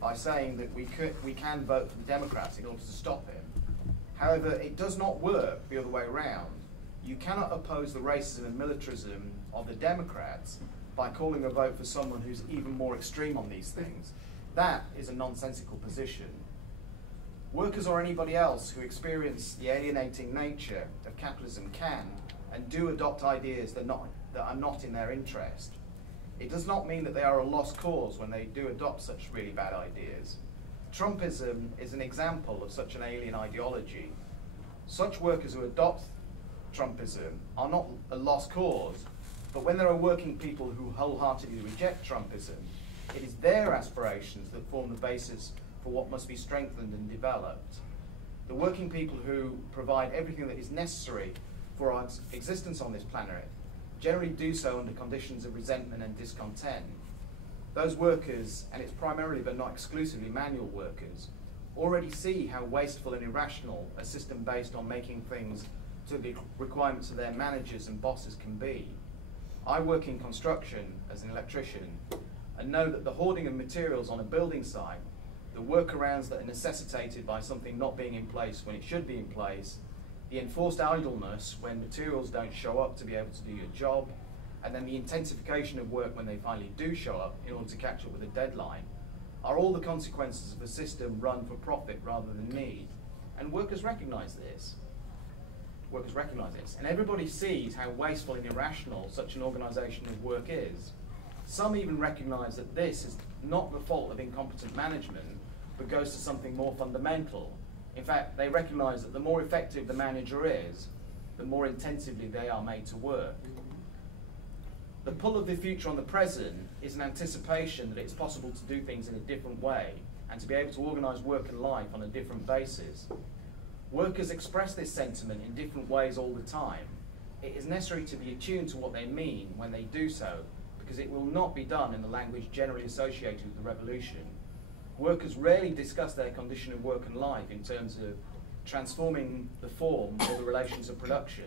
by saying that we can vote for the Democrats in order to stop him. However, it does not work the other way around. You cannot oppose the racism and militarism of the Democrats by calling a vote for someone who's even more extreme on these things. That is a nonsensical position. Workers or anybody else who experience the alienating nature of capitalism can and do adopt ideas that are not in their interest. It does not mean that they are a lost cause when they do adopt such really bad ideas. Trumpism is an example of such an alien ideology. Such workers who adopt Trumpism are not a lost cause, but when there are working people who wholeheartedly reject Trumpism, it is their aspirations that form the basis for what must be strengthened and developed. The working people who provide everything that is necessary for our existence on this planet generally do so under conditions of resentment and discontent. Those workers, and it's primarily but not exclusively manual workers, already see how wasteful and irrational a system based on making things to the requirements of their managers and bosses can be. I work in construction as an electrician and know that the hoarding of materials on a building site, the workarounds that are necessitated by something not being in place when it should be in place, the enforced idleness when materials don't show up to be able to do your job, and then the intensification of work when they finally do show up in order to catch up with a deadline, are all the consequences of a system run for profit rather than need. And workers recognize this. Workers recognize this. And everybody sees how wasteful and irrational such an organization of work is. Some even recognize that this is not the fault of incompetent management, but goes to something more fundamental. In fact, they recognize that the more effective the manager is, the more intensively they are made to work. The pull of the future on the present is an anticipation that it's possible to do things in a different way and to be able to organise work and life on a different basis. Workers express this sentiment in different ways all the time. It is necessary to be attuned to what they mean when they do so, because it will not be done in the language generally associated with the revolution. Workers rarely discuss their condition of work and life in terms of transforming the form or the relations of production,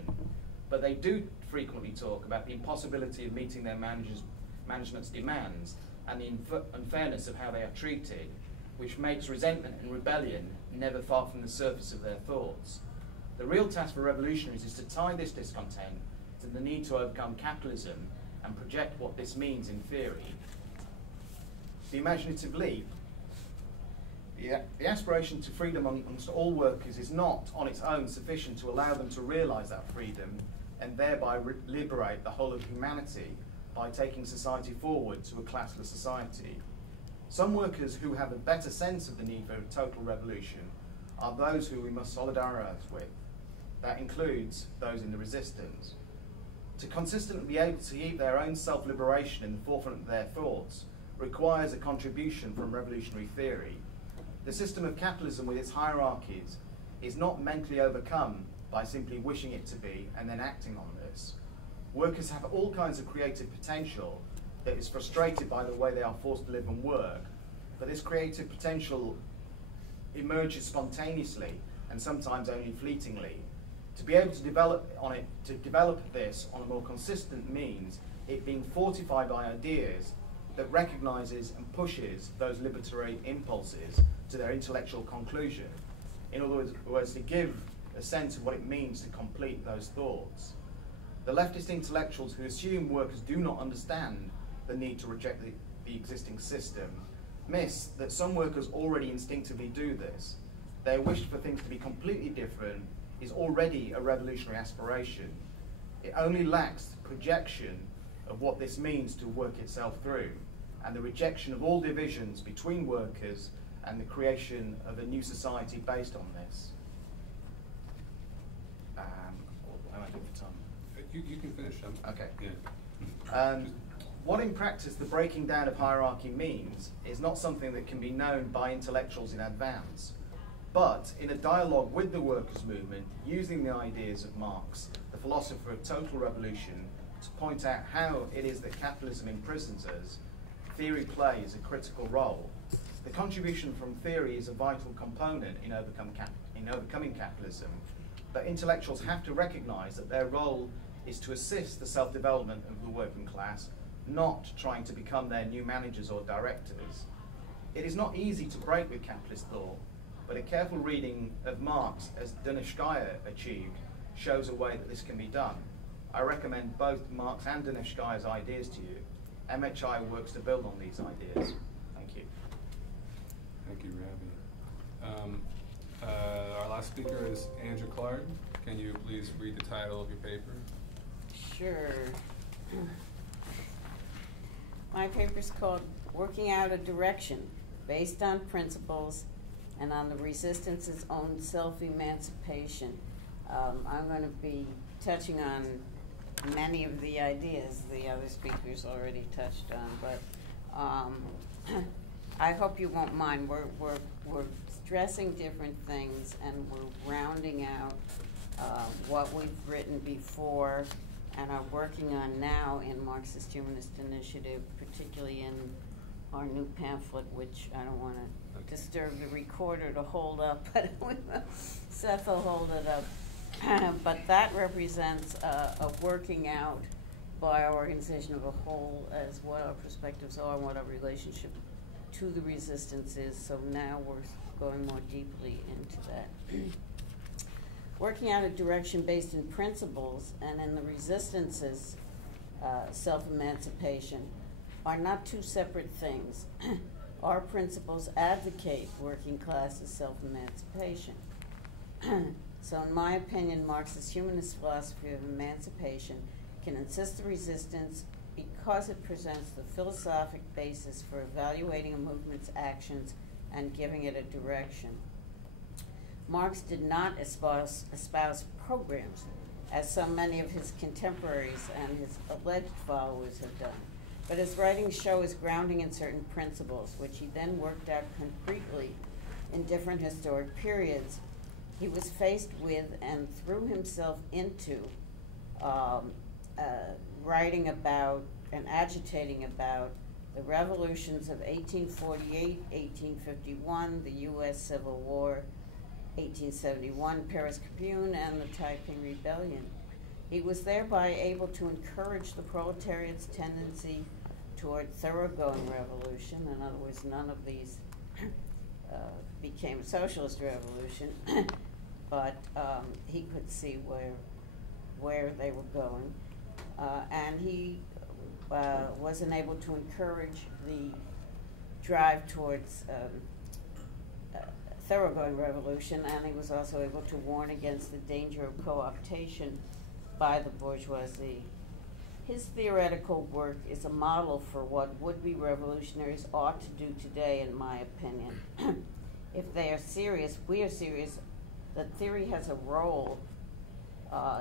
but they do frequently talk about the impossibility of meeting their management's demands and the unfairness of how they are treated, which makes resentment and rebellion never far from the surface of their thoughts. The real task for revolutionaries is to tie this discontent to the need to overcome capitalism and project what this means in theory. The imaginative leap, the aspiration to freedom amongst all workers is not on its own sufficient to allow them to realise that freedom and thereby liberate the whole of humanity by taking society forward to a classless society. Some workers who have a better sense of the need for a total revolution are those who we must solidarise with. That includes those in the resistance. To consistently be able to keep their own self-liberation in the forefront of their thoughts requires a contribution from revolutionary theory. The system of capitalism with its hierarchies is not mentally overcome by simply wishing it to be and then acting on this. Workers have all kinds of creative potential that is frustrated by the way they are forced to live and work, but this creative potential emerges spontaneously and sometimes only fleetingly. To be able to develop this on a more consistent means, it being fortified by ideas that recognises and pushes those liberatory impulses to their intellectual conclusion. In other words, to give a sense of what it means to complete those thoughts. The leftist intellectuals who assume workers do not understand the need to reject the existing system miss that some workers already instinctively do this. Their wish for things to be completely different is already a revolutionary aspiration. It only lacks the projection of what this means to work itself through, and the rejection of all divisions between workers and the creation of a new society based on this. Am I doing for time? You can finish them. Okay. Yeah. What in practice the breaking down of hierarchy means is not something that can be known by intellectuals in advance, but in a dialogue with the workers' movement, using the ideas of Marx, the philosopher of total revolution, to point out how it is that capitalism imprisons us, theory plays a critical role. The contribution from theory is a vital component in overcoming capitalism, but intellectuals have to recognise that their role is to assist the self-development of the working class, not trying to become their new managers or directors. It is not easy to break with capitalist law, but a careful reading of Marx, as Danishkaya achieved, shows a way that this can be done. I recommend both Marx and Danishkaya's ideas to you. MHI works to build on these ideas. Thank you. Thank you, Ravi. Our last speaker is Andrew Clark. Can you please read the title of your paper? Sure. My paper's called Working Out a Direction Based on Principles and on the Resistance's Own Self-Emancipation. I'm going to be touching on many of the ideas the other speakers already touched on, but I hope you won't mind. We're stressing different things, and we're rounding out what we've written before and are working on now in Marxist-Humanist Initiative, particularly in our new pamphlet, which I don't want to disturb the recorder to hold up, but Seth will hold it up. But that represents a working out by our organization of a whole as what our perspectives are and what our relationship to the resistance is. So now we're going more deeply into that. Working out a direction based in principles and in the resistance's self-emancipation are not two separate things. Our principles advocate working classes' self-emancipation. So in my opinion, Marxist-Humanist philosophy of emancipation can insist the resistance because it presents the philosophic basis for evaluating a movement's actions and giving it a direction. Marx did not espouse programs. as so many of his contemporaries and his alleged followers have done. But his writings show his grounding in certain principles, which he then worked out concretely in different historic periods. He was faced with and threw himself into writing about and agitating about the revolutions of 1848, 1851, the U.S. Civil War, 1871, Paris Commune, and the Taiping Rebellion. He was thereby able to encourage the proletariat's tendency toward thoroughgoing revolution. In other words, none of these became a socialist revolution, but he could see where they were going. And he was enabled to encourage the drive towards thoroughgoing revolution, and he was also able to warn against the danger of co-optation by the bourgeoisie. His theoretical work is a model for what would-be revolutionaries ought to do today, in my opinion. If they are serious, we are serious, that theory has a role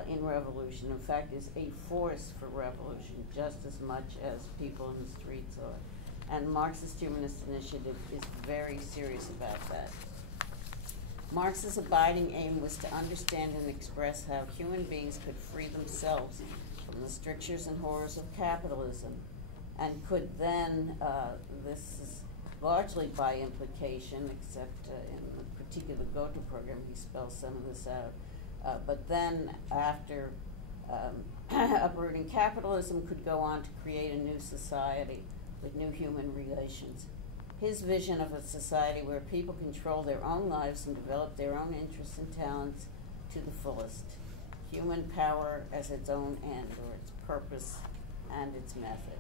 in revolution. In fact, is a force for revolution just as much as people in the streets are. And Marxist-Humanist Initiative is very serious about that. Marx's abiding aim was to understand and express how human beings could free themselves from the strictures and horrors of capitalism, and could then, this is largely by implication, except in the particular go-to program, he spells some of this out, but then after uprooting capitalism, could go on to create a new society with new human relations. His vision of a society where people control their own lives and develop their own interests and talents to the fullest. Human power as its own end, or its purpose and its method.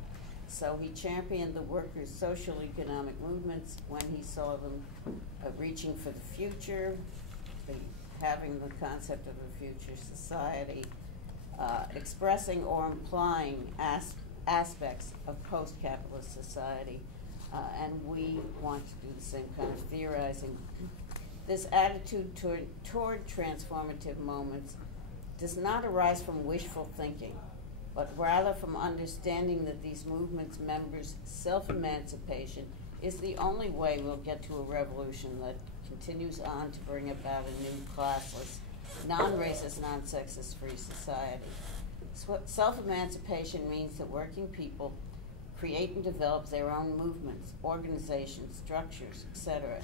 So he championed the workers' social economic movements when he saw them reaching for the future, having the concept of a future society, expressing or implying aspects of post-capitalist society. And we want to do the same kind of theorizing. This attitude toward transformative moments does not arise from wishful thinking, but rather from understanding that these movements' members' self-emancipation is the only way we'll get to a revolution that continues on to bring about a new classless, non-racist, non-sexist free society. Self-emancipation means that working people create and develop their own movements, organizations, structures, etc.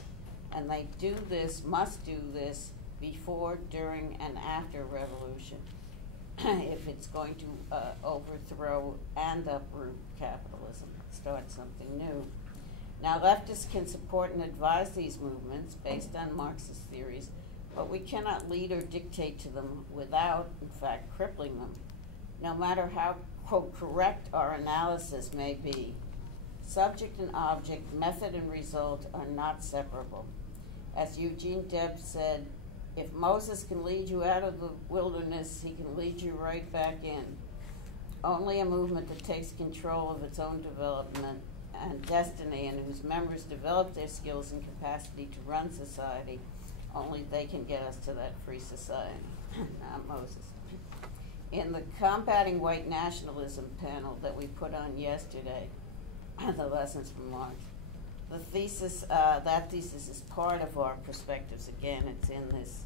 And they do this, must do this, before, during, and after revolution, if it's going to overthrow and uproot capitalism, start something new. Now, leftists can support and advise these movements based on Marxist theories, but we cannot lead or dictate to them without, in fact, crippling them. No matter how, quote, correct our analysis may be, subject and object, method and result are not separable. As Eugene Debs said, if Moses can lead you out of the wilderness, he can lead you right back in. Only a movement that takes control of its own development and destiny, and whose members develop their skills and capacity to run society, only they can get us to that free society, not Moses. In the Combating White Nationalism panel that we put on yesterday, the lessons from Marx, the thesis, that thesis is part of our perspectives. Again, it's in this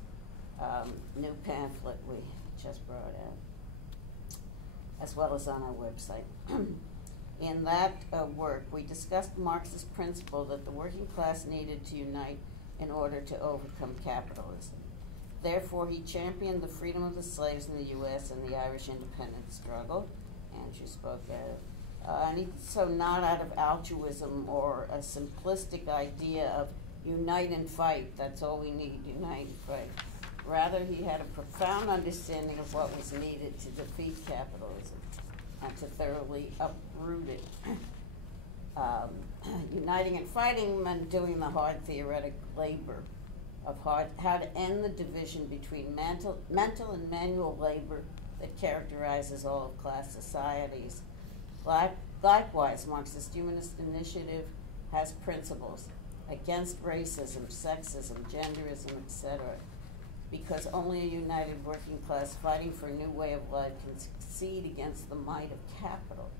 new pamphlet we just brought out, as well as on our website. In that work, we discussed Marx's principle that the working class needed to unite in order to overcome capitalism. Therefore, he championed the freedom of the slaves in the U.S. and the Irish independence struggle. Andrew spoke at it. So not out of altruism or a simplistic idea of unite and fight, that's all we need, unite and fight. Rather, he had a profound understanding of what was needed to defeat capitalism and to thoroughly uproot it. Uniting and fighting meant doing the hard theoretic labor of how to end the division between mental and manual labor that characterizes all of class societies. Likewise, Marxist-Humanist Initiative has principles against racism, sexism, genderism, etc. because only a united working class fighting for a new way of life can succeed against the might of capital,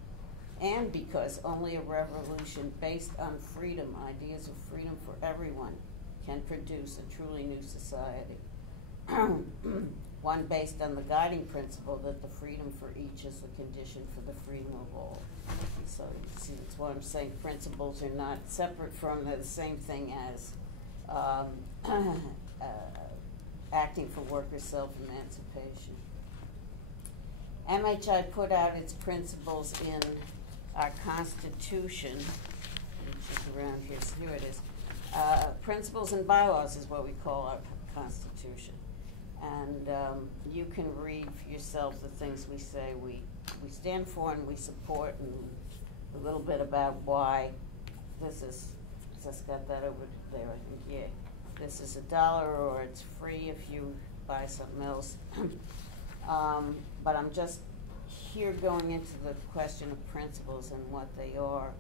and because only a revolution based on freedom, ideas of freedom for everyone, can produce a truly new society. One based on the guiding principle that the freedom for each is the condition for the freedom of all. So you see, that's why I'm saying principles are not separate from, they're the same thing as acting for workers' self-emancipation. MHI put out its principles in our Constitution, which is around here, so here it is. Principles and bylaws is what we call our Constitution. And you can read for yourself the things we say we stand for and we support, and a little bit about why this is, just got that over there, I think, yeah. This is $1 or it's free if you buy something else. But I'm just here going into the question of principles and what they are.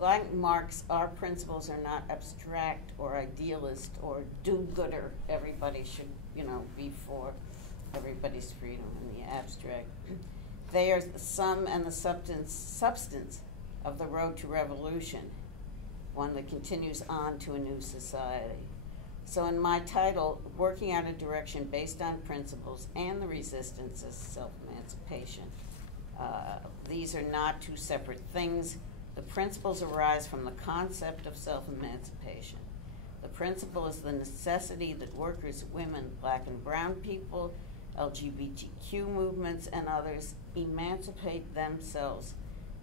Like Marx, our principles are not abstract or idealist or do-gooder. Everybody should, be for everybody's freedom in the abstract. They are the sum and the substance of the road to revolution, one that continues on to a new society. So in my title, Working Out a Direction Based on Principles and the Resistance is Self-Emancipation. These are not two separate things. The principles arise from the concept of self-emancipation. The principle is the necessity that workers, women, black and brown people, LGBTQ movements, and others emancipate themselves.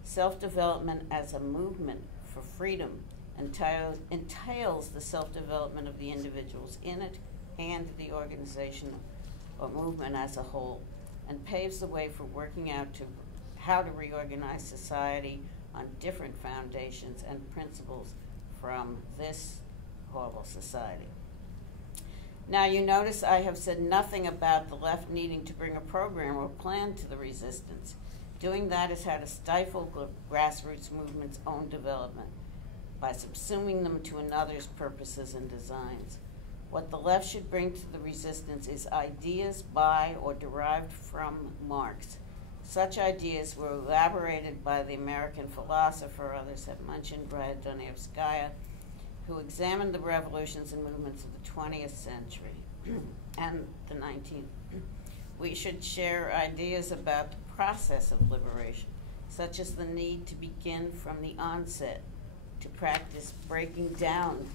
Self-development as a movement for freedom entails the self-development of the individuals in it and the organization or movement as a whole, and paves the way for working out how to reorganize society on different foundations and principles from this horrible society. Now you notice I have said nothing about the left needing to bring a program or plan to the resistance. Doing that is how to stifle grassroots movements' own development by subsuming them to another's purposes and designs. What the left should bring to the resistance is ideas by or derived from Marx. Such ideas were elaborated by the American philosopher, others have mentioned, Donevskaya, who examined the revolutions and movements of the 20th century and the 19th. We should share ideas about the process of liberation, such as the need to begin from the onset, to practice breaking down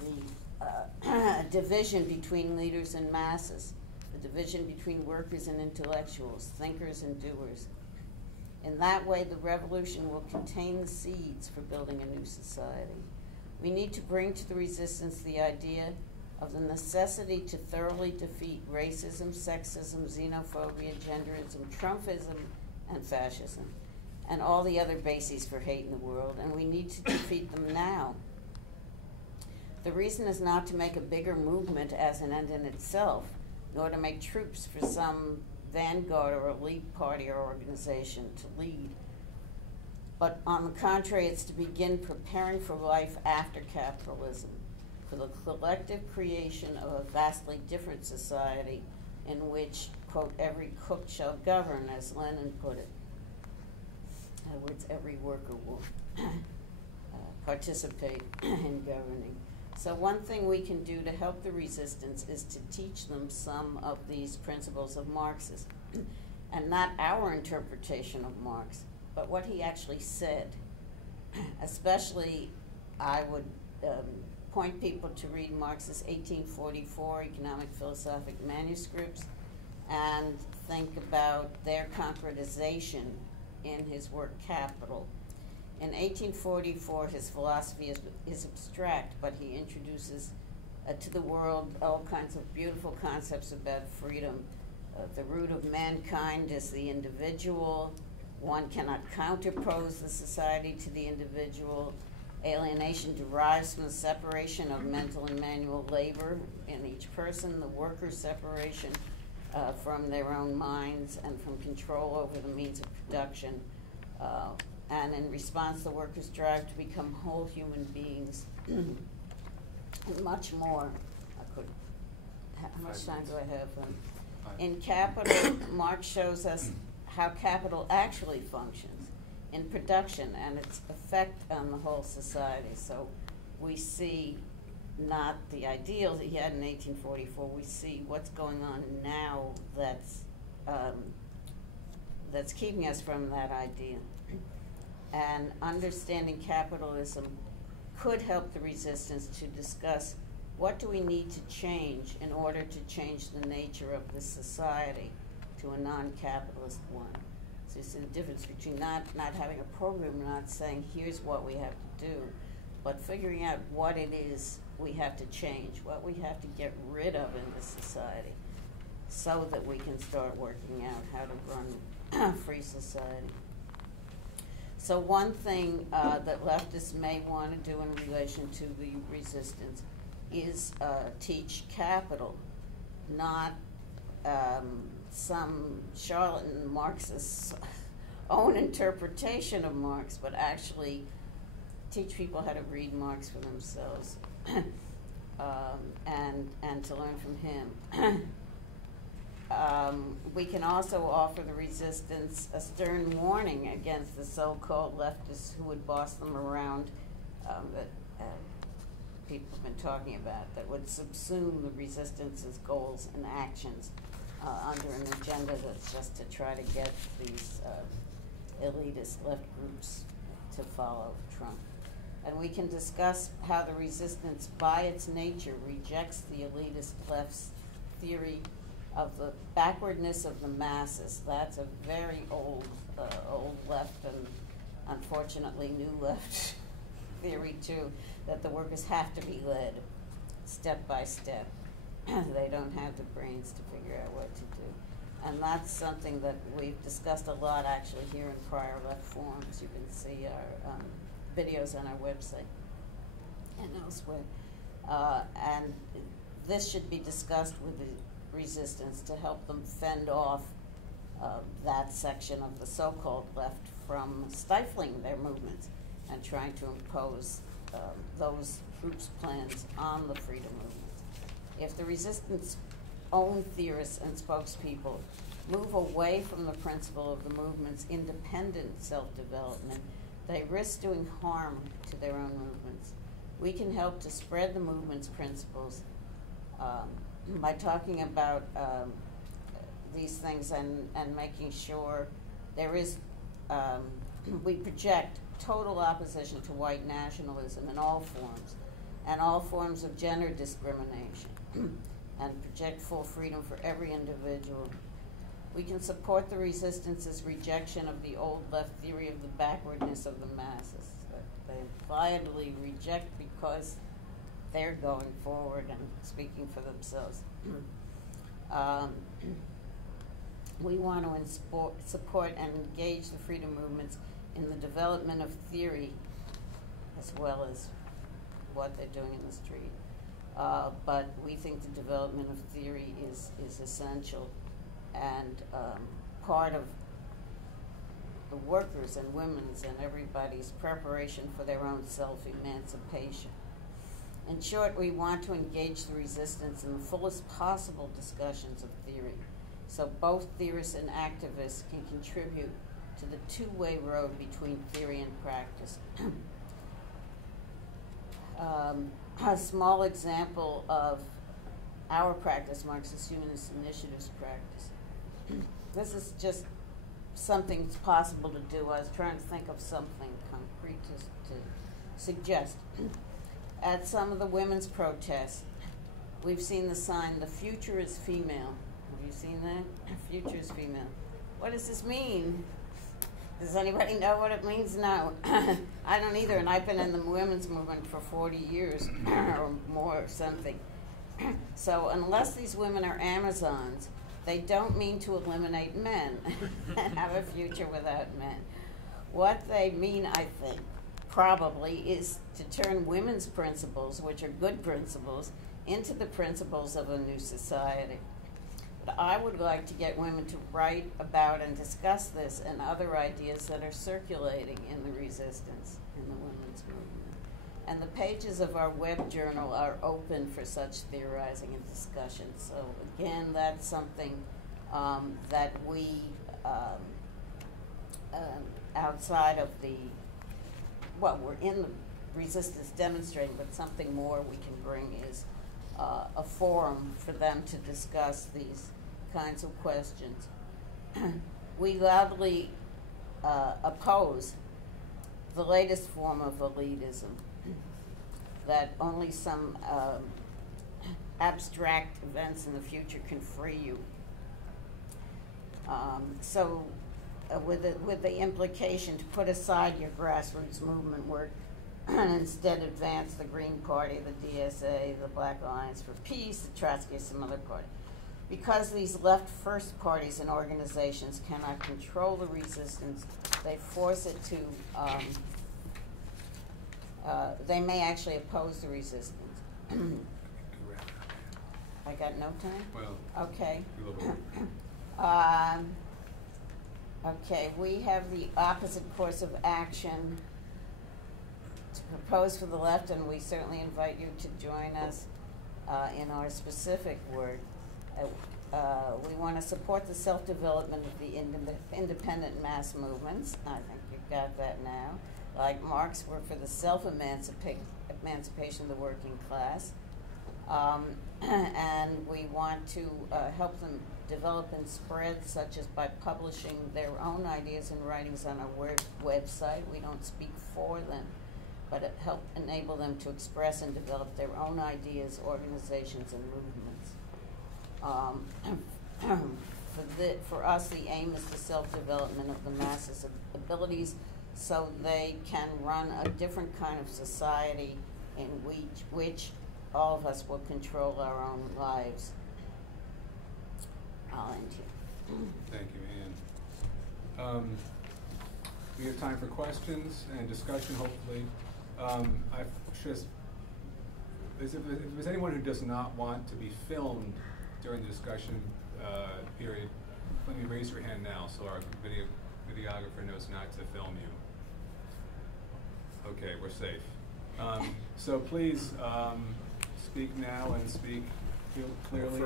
the division between leaders and masses, the division between workers and intellectuals, thinkers and doers. In that way, the revolution will contain the seeds for building a new society. We need to bring to the resistance the idea of the necessity to thoroughly defeat racism, sexism, xenophobia, genderism, Trumpism, and fascism, and all the other bases for hate in the world, and we need to defeat them now. The reason is not to make a bigger movement as an end in itself, nor to make troops for some vanguard or elite party or organization to lead. But on the contrary, it's to begin preparing for life after capitalism, for the collective creation of a vastly different society in which, quote, every cook shall govern, as Lenin put it. In other words, every worker will participate in governing. So one thing we can do to help the resistance is to teach them some of these principles of Marxism, and not our interpretation of Marx, but what he actually said. Especially, I would point people to read Marx's 1844 economic philosophic manuscripts and think about their concretization in his work Capital. In 1844, his philosophy is abstract, but he introduces to the world all kinds of beautiful concepts about freedom. The root of mankind is the individual. One cannot counterpose the society to the individual. Alienation derives from the separation of mental and manual labor in each person, the worker's separation from their own minds and from control over the means of production. And in response, the workers strive to become whole human beings. And much more. I couldn't how much time do I have? In Capital, Marx shows us how capital actually functions in production and its effect on the whole society. So we see not the ideals that he had in 1844, we see what's going on now that's keeping us from that ideal. And understanding capitalism could help the resistance to discuss what do we need to change in order to change the nature of this society to a non-capitalist one. So you see the difference between not having a program, not saying here's what we have to do, but figuring out what it is we have to change, what we have to get rid of in this society so that we can start working out how to run a free society. So one thing that leftists may want to do in relation to the resistance is teach capital, not some charlatan Marxist's own interpretation of Marx, but actually teach people how to read Marx for themselves and to learn from him. We can also offer the resistance a stern warning against the so-called leftists who would boss them around that people have been talking about, that would subsume the resistance's goals and actions under an agenda that's just to try to get these elitist left groups to follow Trump. And we can discuss how the resistance, by its nature, rejects the elitist left's theory of the backwardness of the masses. That's a very old left and unfortunately new left theory too, that the workers have to be led step by step. They don't have the brains to figure out what to do. And that's something that we've discussed a lot actually here in prior left forums. You can see our videos on our website and elsewhere. And this should be discussed with the resistance to help them fend off that section of the so-called left from stifling their movements and trying to impose those groups' plans on the freedom movement. If the resistance own theorists and spokespeople move away from the principle of the movement's independent self-development, they risk doing harm to their own movements. We can help to spread the movement's principles by talking about these things and making sure there is, we project total opposition to white nationalism in all forms and all forms of gender discrimination and project full freedom for every individual. We can support the resistance's rejection of the old left theory of the backwardness of the masses. They impliedly reject because they're going forward and speaking for themselves. We want to support and engage the freedom movements in the development of theory as well as what they're doing in the street. But we think the development of theory is essential and part of the workers and women's and everybody's preparation for their own self-emancipation. In short, we want to engage the resistance in the fullest possible discussions of theory, so both theorists and activists can contribute to the two-way road between theory and practice. A small example of our practice, Marxist-Humanist Initiatives practice. This is just something that's possible to do. I was trying to think of something concrete to suggest. At some of the women's protests, we've seen the sign, "The future is female." Have you seen that? Future is female. What does this mean? Does anybody know what it means? No. I don't either, and I've been in the women's movement for 40 years or more or something. So unless these women are Amazons, they don't mean to eliminate men and have a future without men. What they mean, I think, probably is to turn women's principles, which are good principles, into the principles of a new society. But I would like to get women to write about and discuss this and other ideas that are circulating in the resistance in the women's movement. And the pages of our web journal are open for such theorizing and discussion. So again, that's something that we, outside of the, well, we're in the resistance demonstrating, but something more we can bring is a forum for them to discuss these kinds of questions. We loudly oppose the latest form of elitism, that only some abstract events in the future can free you. With the implication to put aside your grassroots movement work and instead advance the Green Party, the DSA, the Black Alliance for Peace, the Trotskyist, some other party. Because these left-first parties and organizations cannot control the resistance, they force it to, they may actually oppose the resistance. I got no time? Well, okay. a little bit. Okay, we have the opposite course of action to propose for the left, and we certainly invite you to join us in our specific work. We want to support the self-development of the independent mass movements. I think you've got that now. Like Marx, we're for the self-emancipation of the working class. And we want to help them develop and spread, such as by publishing their own ideas and writings on our website. We don't speak for them, but help enable them to express and develop their own ideas, organizations, and movements. For us, the aim is the self-development of the masses' abilities so they can run a different kind of society in which all of us will control our own lives. I'll end here. Thank you, Anne. We have time for questions and discussion, hopefully. If there's anyone who does not want to be filmed during the discussion period, let me raise your hand now so our videographer knows not to film you. Okay, we're safe. So please speak now and speak clearly.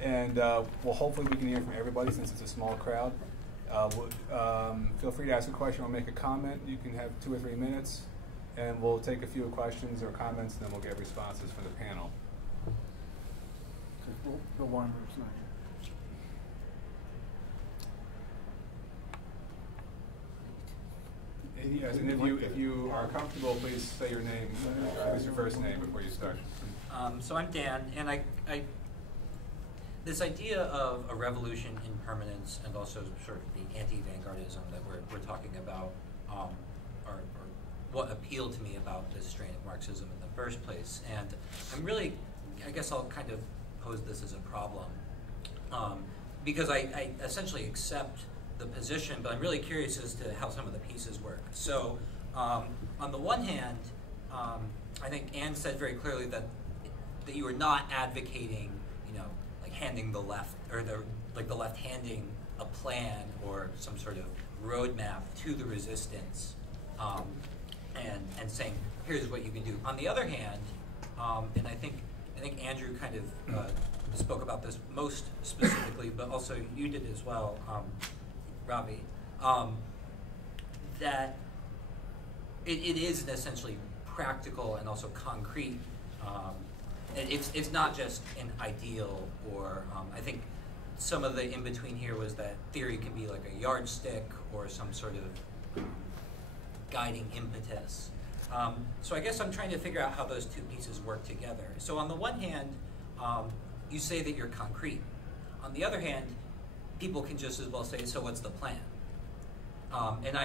And well, hopefully we can hear from everybody since it's a small crowd. Feel free to ask a question or make a comment. You can have 2 or 3 minutes, and we'll take a few questions or comments, and then we'll get responses from the panel. Bill Weinberg's not here. Yes, and if you are comfortable, please say your name, at least your first name, before you start. So I'm Dan, and I this idea of a revolution in permanence and also sort of the anti-vanguardism that we're talking about are what appealed to me about this strain of Marxism in the first place. And I'm really, I guess I'll kind of pose this as a problem because I essentially accept the position, but I'm really curious as to how some of the pieces work. So on the one hand, I think Anne said very clearly that you are not advocating, like handing the left, or the left handing a plan or some sort of roadmap to the resistance, and saying here's what you can do. On the other hand, and I think Andrew kind of spoke about this most specifically, but also you did as well, Ravi, that it is an essentially practical and also concrete. It's not just an ideal, or I think some of the in-between here was that theory can be like a yardstick or some sort of guiding impetus. So I guess I'm trying to figure out how those two pieces work together. So on the one hand, you say that you're concrete. On the other hand, people can just as well say, so what's the plan? And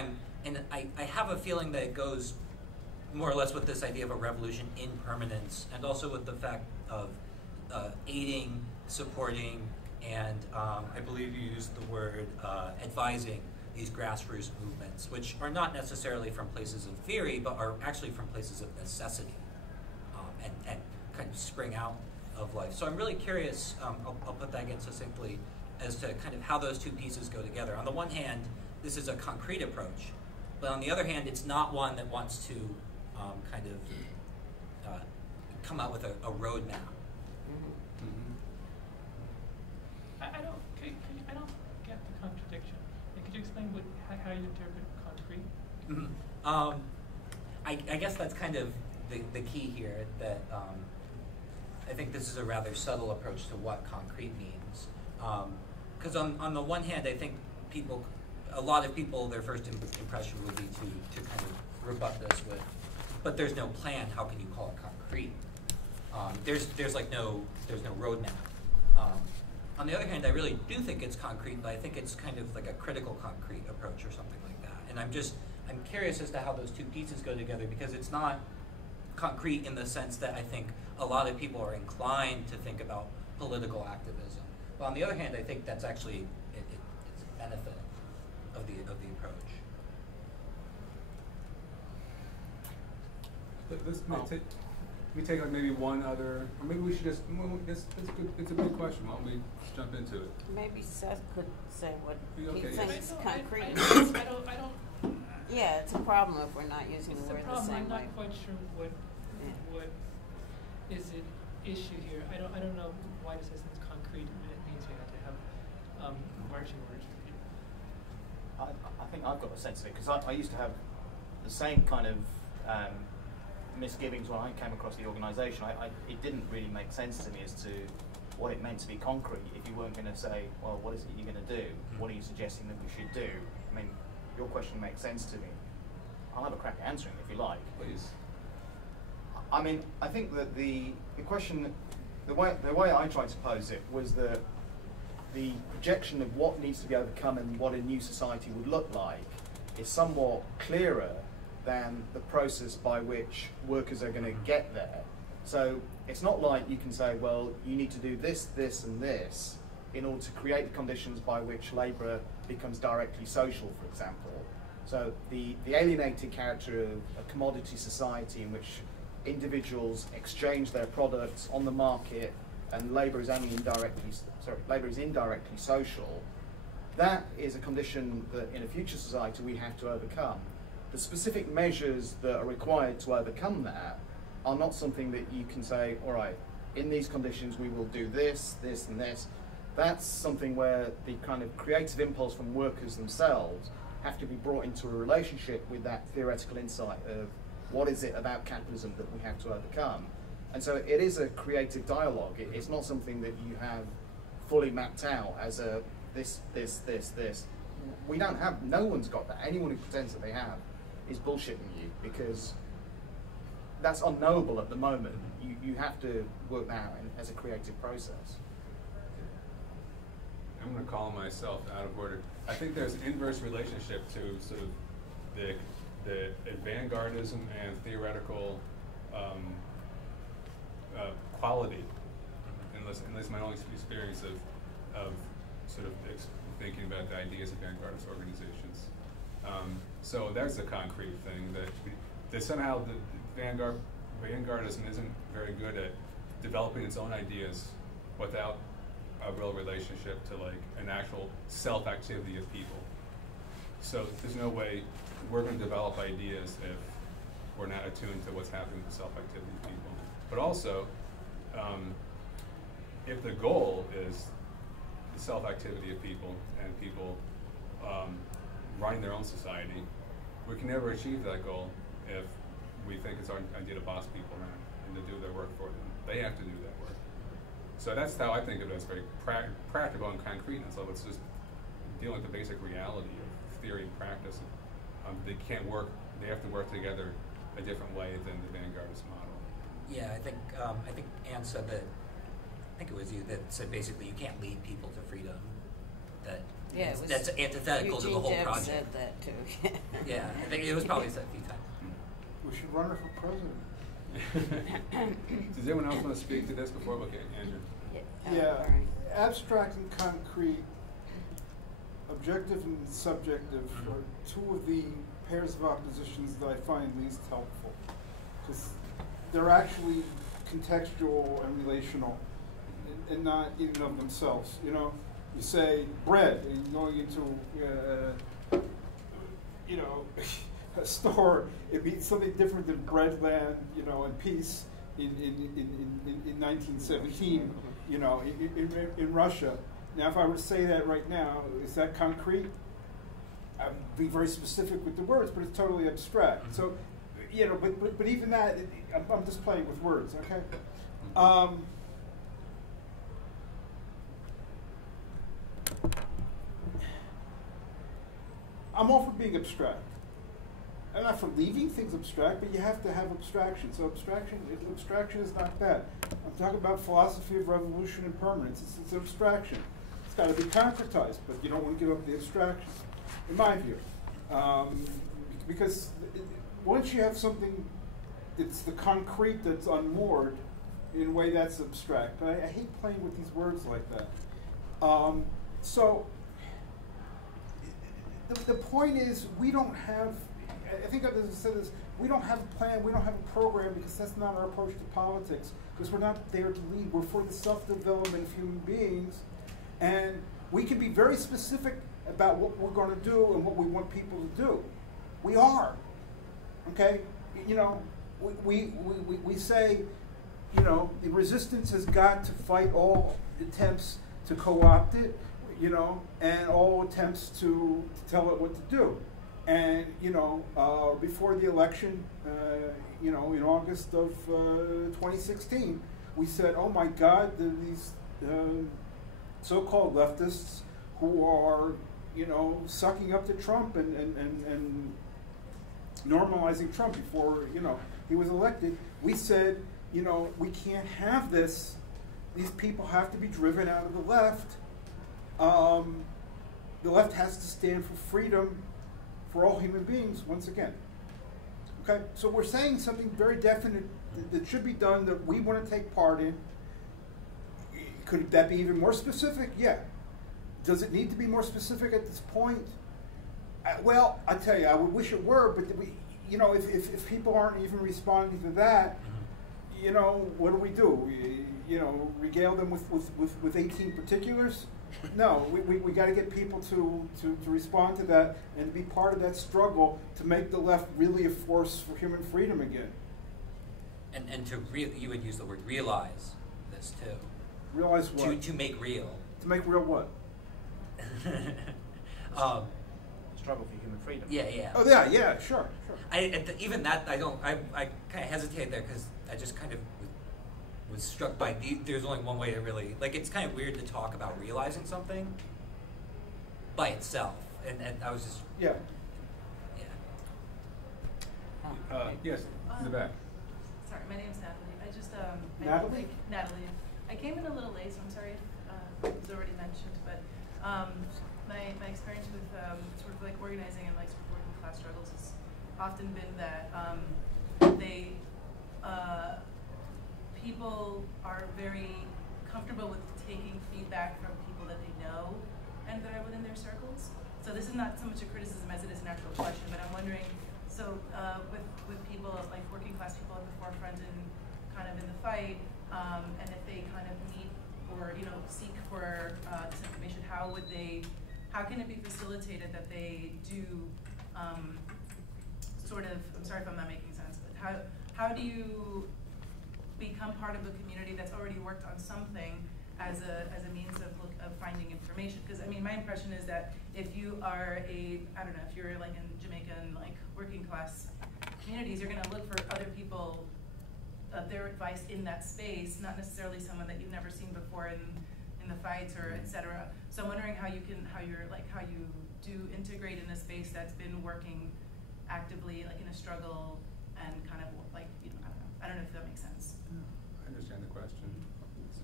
I have a feeling that it goes more or less with this idea of a revolution in permanence, and also with the fact of aiding, supporting, and I believe you used the word advising these grassroots movements, which are not necessarily from places of theory, but are actually from places of necessity, and kind of spring out of life. So I'm really curious, I'll put that again succinctly, as to kind of how those two pieces go together. On the one hand, this is a concrete approach, But on the other hand, it's not one that wants to kind of come out with a roadmap. I don't get the contradiction. Could you explain how you interpret concrete? I guess that's kind of the key here, that I think this is a rather subtle approach to what concrete means. Because on the one hand, I think a lot of people, their first impression would be to kind of rebut this with, but there's no plan, how can you call it concrete? There's no roadmap. On the other hand, I really do think it's concrete, but I think it's kind of like a critical concrete approach or something like that. And I'm curious as to how those two pieces go together, because it's not concrete in the sense that I think a lot of people are inclined to think about political activism. But on the other hand, I think that's actually it's a benefit of the approach. We take like maybe one other, or maybe we should just. It's a good question. Why don't we just jump into it? Maybe Seth could say what Okay, he yes. thinks I concrete don't, is. I don't, Yeah, it's a problem if we're not using it's the a word the problem. same I'm way. not quite sure what is at issue here. I don't know why this isn't concrete. It means we have to have marching orders. I think I've got a sense of it, because I used to have the same kind of misgivings when I came across the organisation. It didn't really make sense to me as to what it meant to be concrete if you weren't going to say, well, what is it you're going to do? What are you suggesting that we should do? I mean, your question makes sense to me. I'll have a crack at answering if you like. Please. I mean, I think that the question, the way I tried to pose it was that the projection of what needs to be overcome and what a new society would look like is somewhat clearer than the process by which workers are going to get there. So it's not like you can say, well, you need to do this, this, and this in order to create the conditions by which labour becomes directly social, for example. So the alienated character of a commodity society in which individuals exchange their products on the market and labour is indirectly social, that is a condition that in a future society we have to overcome. The specific measures that are required to overcome that are not something that you can say, all right, in these conditions we will do this, this, and this. That's something where the kind of creative impulse from workers themselves have to be brought into a relationship with that theoretical insight of what is it about capitalism that we have to overcome. And so it is a creative dialogue. It's not something that you have fully mapped out as a this, this, this, this. We don't have, no one's got that. Anyone who pretends that they have is bullshitting you, because that's unknowable at the moment. You have to work that out as a creative process. I'm going to call myself out of order. I think there's an inverse relationship to sort of the vanguardism and theoretical quality, unless my own experience of sort of thinking about the ideas of vanguardist organizations. So there's a concrete thing that somehow the vanguardism isn't very good at developing its own ideas without a real relationship to like an actual self-activity of people. So there's no way we're going to develop ideas if we're not attuned to what's happening with the self-activity of people. But also, if the goal is the self-activity of people and people running their own society, we can never achieve that goal if we think it's our idea to boss people around and to do their work for them. They have to do that work. So that's how I think of it as very practical and concrete. And so it's just dealing with the basic reality of theory and practice. They can't work, they have to work together a different way than the vanguardist model. Yeah, I think Anne said that, I think it was you that said basically you can't lead people to freedom. That's antithetical to the whole Eugene Debs project. said that too. Yeah, I think it was probably said a few times. We should run her for president. Does anyone else want to speak to this before? Okay, Andrew. Yeah, abstract and concrete, objective and subjective are two of the pairs of oppositions that I find least helpful, because they're actually contextual and relational, and not in and of themselves. You know, you say bread, and going into, store, it means something different than bread, land, and peace in 1917, in Russia. Now, if I were to say that right now, is that concrete? I'd be very specific with the words, but it's totally abstract. So, but even that, I'm just playing with words, okay? I'm all for being abstract. I'm not for leaving things abstract, but you have to have abstraction. So abstraction is not bad. I'm talking about philosophy of revolution and permanence. It's an abstraction. It's got to be concretized, but you don't want to give up the abstraction, in my view. Because once you have something that's the concrete that's unmoored, in a way that's abstract. But I hate playing with these words like that. So the point is, we don't have, I think I've said this, we don't have a plan, we don't have a program, because that's not our approach to politics, because we're not there to lead. We're for the self-development of human beings, and we can be very specific about what we're going to do and what we want people to do. We are, okay? We say, the resistance has got to fight all attempts to co-opt it, and all attempts to tell it what to do. And, before the election, in August of 2016, we said, oh my God, these so-called leftists who are, sucking up to Trump and normalizing Trump before, he was elected. We said, we can't have this. These people have to be driven out of the left. The left has to stand for freedom for all human beings, once again. Okay, so we're saying something very definite that should be done, that we want to take part in. Could that be even more specific? Yeah. Does it need to be more specific at this point? Well, I tell you, I would wish it were, but if people aren't even responding to that, what do? Regale them with 18 particulars? No, we got to get people to respond to that and to be part of that struggle to make the left really a force for human freedom again. And you would use the word realize this too. Realize what? To make real. To make real what? Struggle for human freedom. Yeah. Oh yeah, sure. Even that, I kind of hesitate there, because I just kind of was struck by there's only one way to really, it's kind of weird to talk about realizing something by itself, and I was just yes, in the back. Sorry, my name's Natalie. I just Natalie? Natalie. I came in a little late, so I'm sorry if it was already mentioned, but my experience with sort of organizing and sort of working class struggles has often been that people are very comfortable with taking feedback from people that they know and that are within their circles. So this is not so much a criticism as it is an actual question, but I'm wondering, so with people, working class people at the forefront and kind of in the fight, and if they kind of need or seek for this information, how can it be facilitated that they do sort of, I'm sorry if I'm not making sense, but how do you become part of a community that's already worked on something as a means of finding information? Because my impression is that if you are if you're in Jamaican working class communities, you're going to look for other people, their advice in that space, not necessarily someone that you've never seen before in the fights or etc. So I'm wondering how you do integrate in a space that's been working actively in a struggle and kind of I don't know if that makes sense. I understand the question.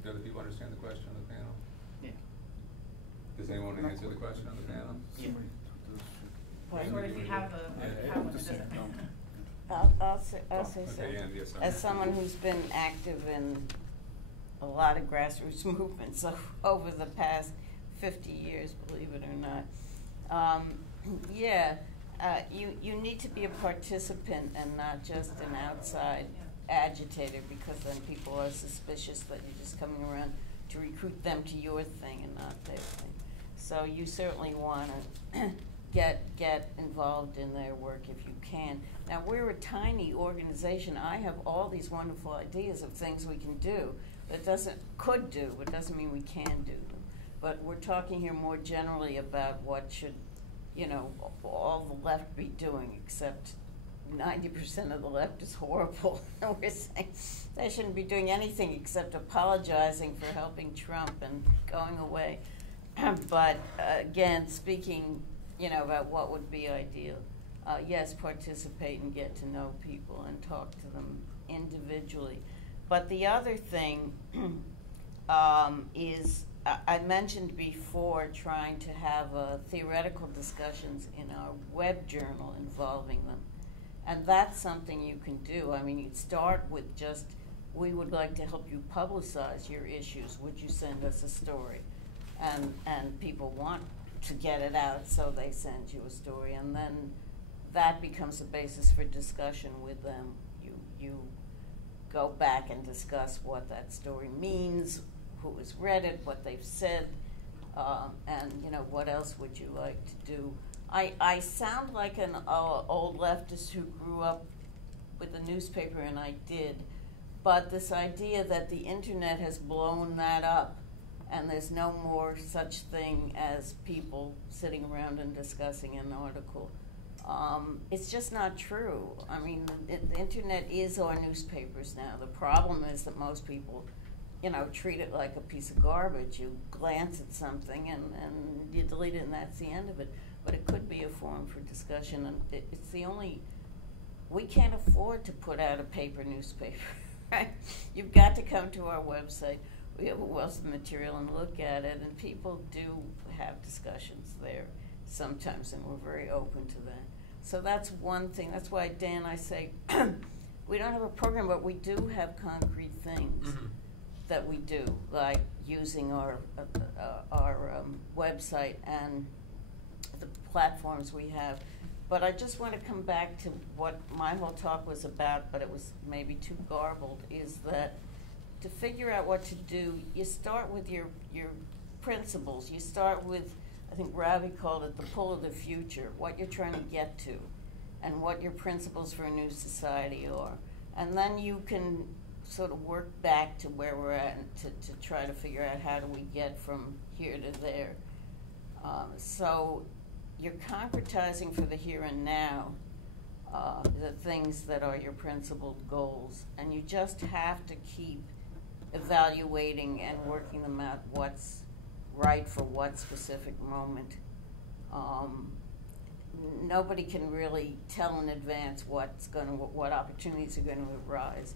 Do other people understand the question on the panel? Yeah. Does anyone want to answer the question on the panel? Yeah. Or if you have one that doesn't. I'll say so. Okay, Ann, yes, As someone who's been active in a lot of grassroots movements over the past 50 years, believe it or not, you need to be a participant and not just an outside agitator, because then people are suspicious that you're just coming around to recruit them to your thing and not their thing. So you certainly want to get involved in their work if you can. Now, we're a tiny organization. I have all these wonderful ideas of things we can do. It could do, but doesn't mean we can do them. But we're talking here more generally about what should, all the left be doing, except 90% of the left is horrible. And we're saying they shouldn't be doing anything except apologizing for helping Trump and going away. But again, speaking, about what would be ideal, yes, participate and get to know people and talk to them individually. But the other thing is, I mentioned before trying to have theoretical discussions in our web journal involving them. And that's something you can do. I mean, you'd start with just, we would like to help you publicize your issues. Would you send us a story? And people want to get it out, so they send you a story. And then that becomes a basis for discussion with them. You go back and discuss what that story means, who has read it, what they've said, and what else would you like to do. I sound like an old leftist who grew up with a newspaper, and I did, but this idea that the internet has blown that up and there's no more such thing as people sitting around and discussing an article, it's just not true. I mean, the internet is our newspapers now. The problem is that most people treat it like a piece of garbage. You glance at something and you delete it, and that's the end of it. But it could be a forum for discussion, and it's the only, we can't afford to put out a paper newspaper, right? You've got to come to our website. We have a wealth of material and look at it, and people do have discussions there sometimes, and we're very open to that. So that's one thing. That's why, Dan, I say, we don't have a program, but we do have concrete things that we do, like using our website and the platforms we have. But I just want to come back to what my whole talk was about, but it was maybe too garbled, is that to figure out what to do, you start with your principles. You start with, I think Ravi called it the pull of the future, what you're trying to get to, and what your principles for a new society are. And then you can sort of work back to where we're at and to try to figure out how do we get from here to there. So you're concretizing for the here and now the things that are your principled goals, and you just have to keep evaluating and working them out, what's right for what specific moment. Nobody can really tell in advance what opportunities are going to arise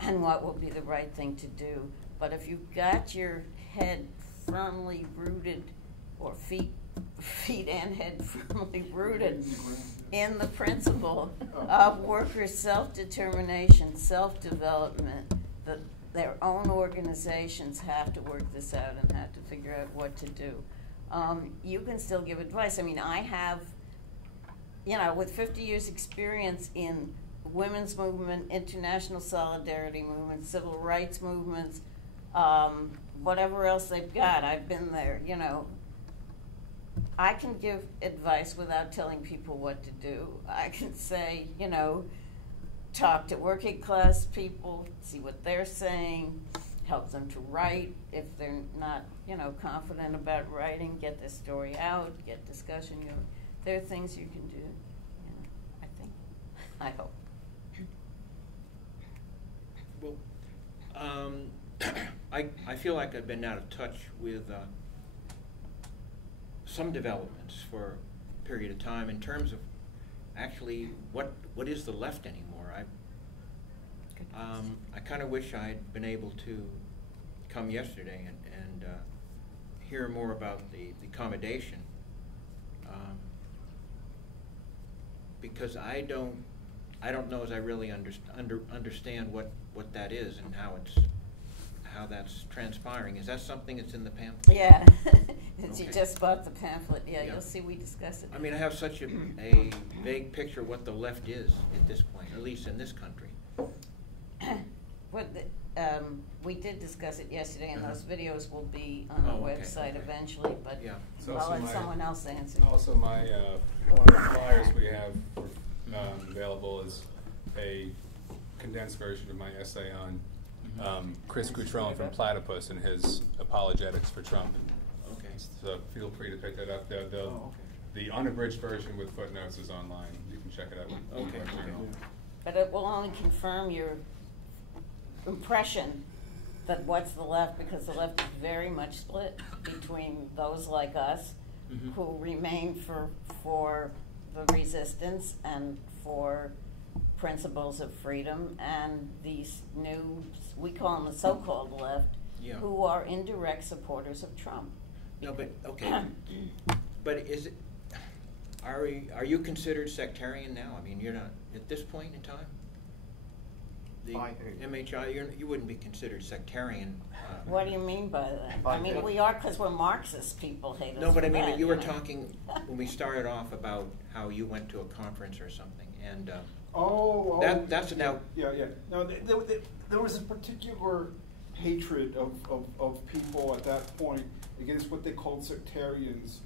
and what will be the right thing to do. But if you've got your head firmly rooted, or feet and head firmly rooted in the principle of workers' self-determination, self-development, that their own organizations have to work this out and have to figure out what to do. You can still give advice. I mean, I have, with 50 years experience in women's movement, international solidarity movement, civil rights movements, whatever else they've got, I've been there, I can give advice without telling people what to do. I can say, talk to working class people, see what they're saying, help them to write. If they're not, confident about writing, get their story out, get discussion. There are things you can do, I think. I hope. Well, I feel like I've been out of touch with some developments for a period of time in terms of actually what is the left anymore. I kind of wish I'd been able to come yesterday and hear more about the accommodation, because I don't know as I really understand what that is and how that's transpiring. Is that something that's in the pamphlet? Yeah, Okay. You just bought the pamphlet. Yeah, Yeah. You'll see we discuss it. I mean, I have such a vague picture of what the left is at this point, at least in this country. But we did discuss it yesterday, and Uh-huh. those videos will be on our okay, website okay. eventually, but Yeah. So I'll also let my- someone else answer. Also, my one of the flyers we have available is a condensed version of my essay on Chris Cutrone from Platypus and his apologetics for Trump. Okay. So feel free to pick that up. The unabridged version with footnotes is online. You can check it out. Okay, okay. But it will only confirm your impression that what's the left, because the left is very much split between those like us Mhm. who remain for the resistance and for principles of freedom, and these new, we call them the so-called left, Yeah. who are indirect supporters of Trump. No, but, okay. But is it, are you considered sectarian now? I mean, you're not, at this point in time? The By who? MHI, you wouldn't be considered sectarian. What do you mean by that? By I mean, who? we are, because we're Marxist. People hate us. No, but I for mean, that, you were know? talking, when we started off, about how you went to a conference or something, and that's now. Yeah. No, there was a particular hatred of people at that point against what they called sectarians,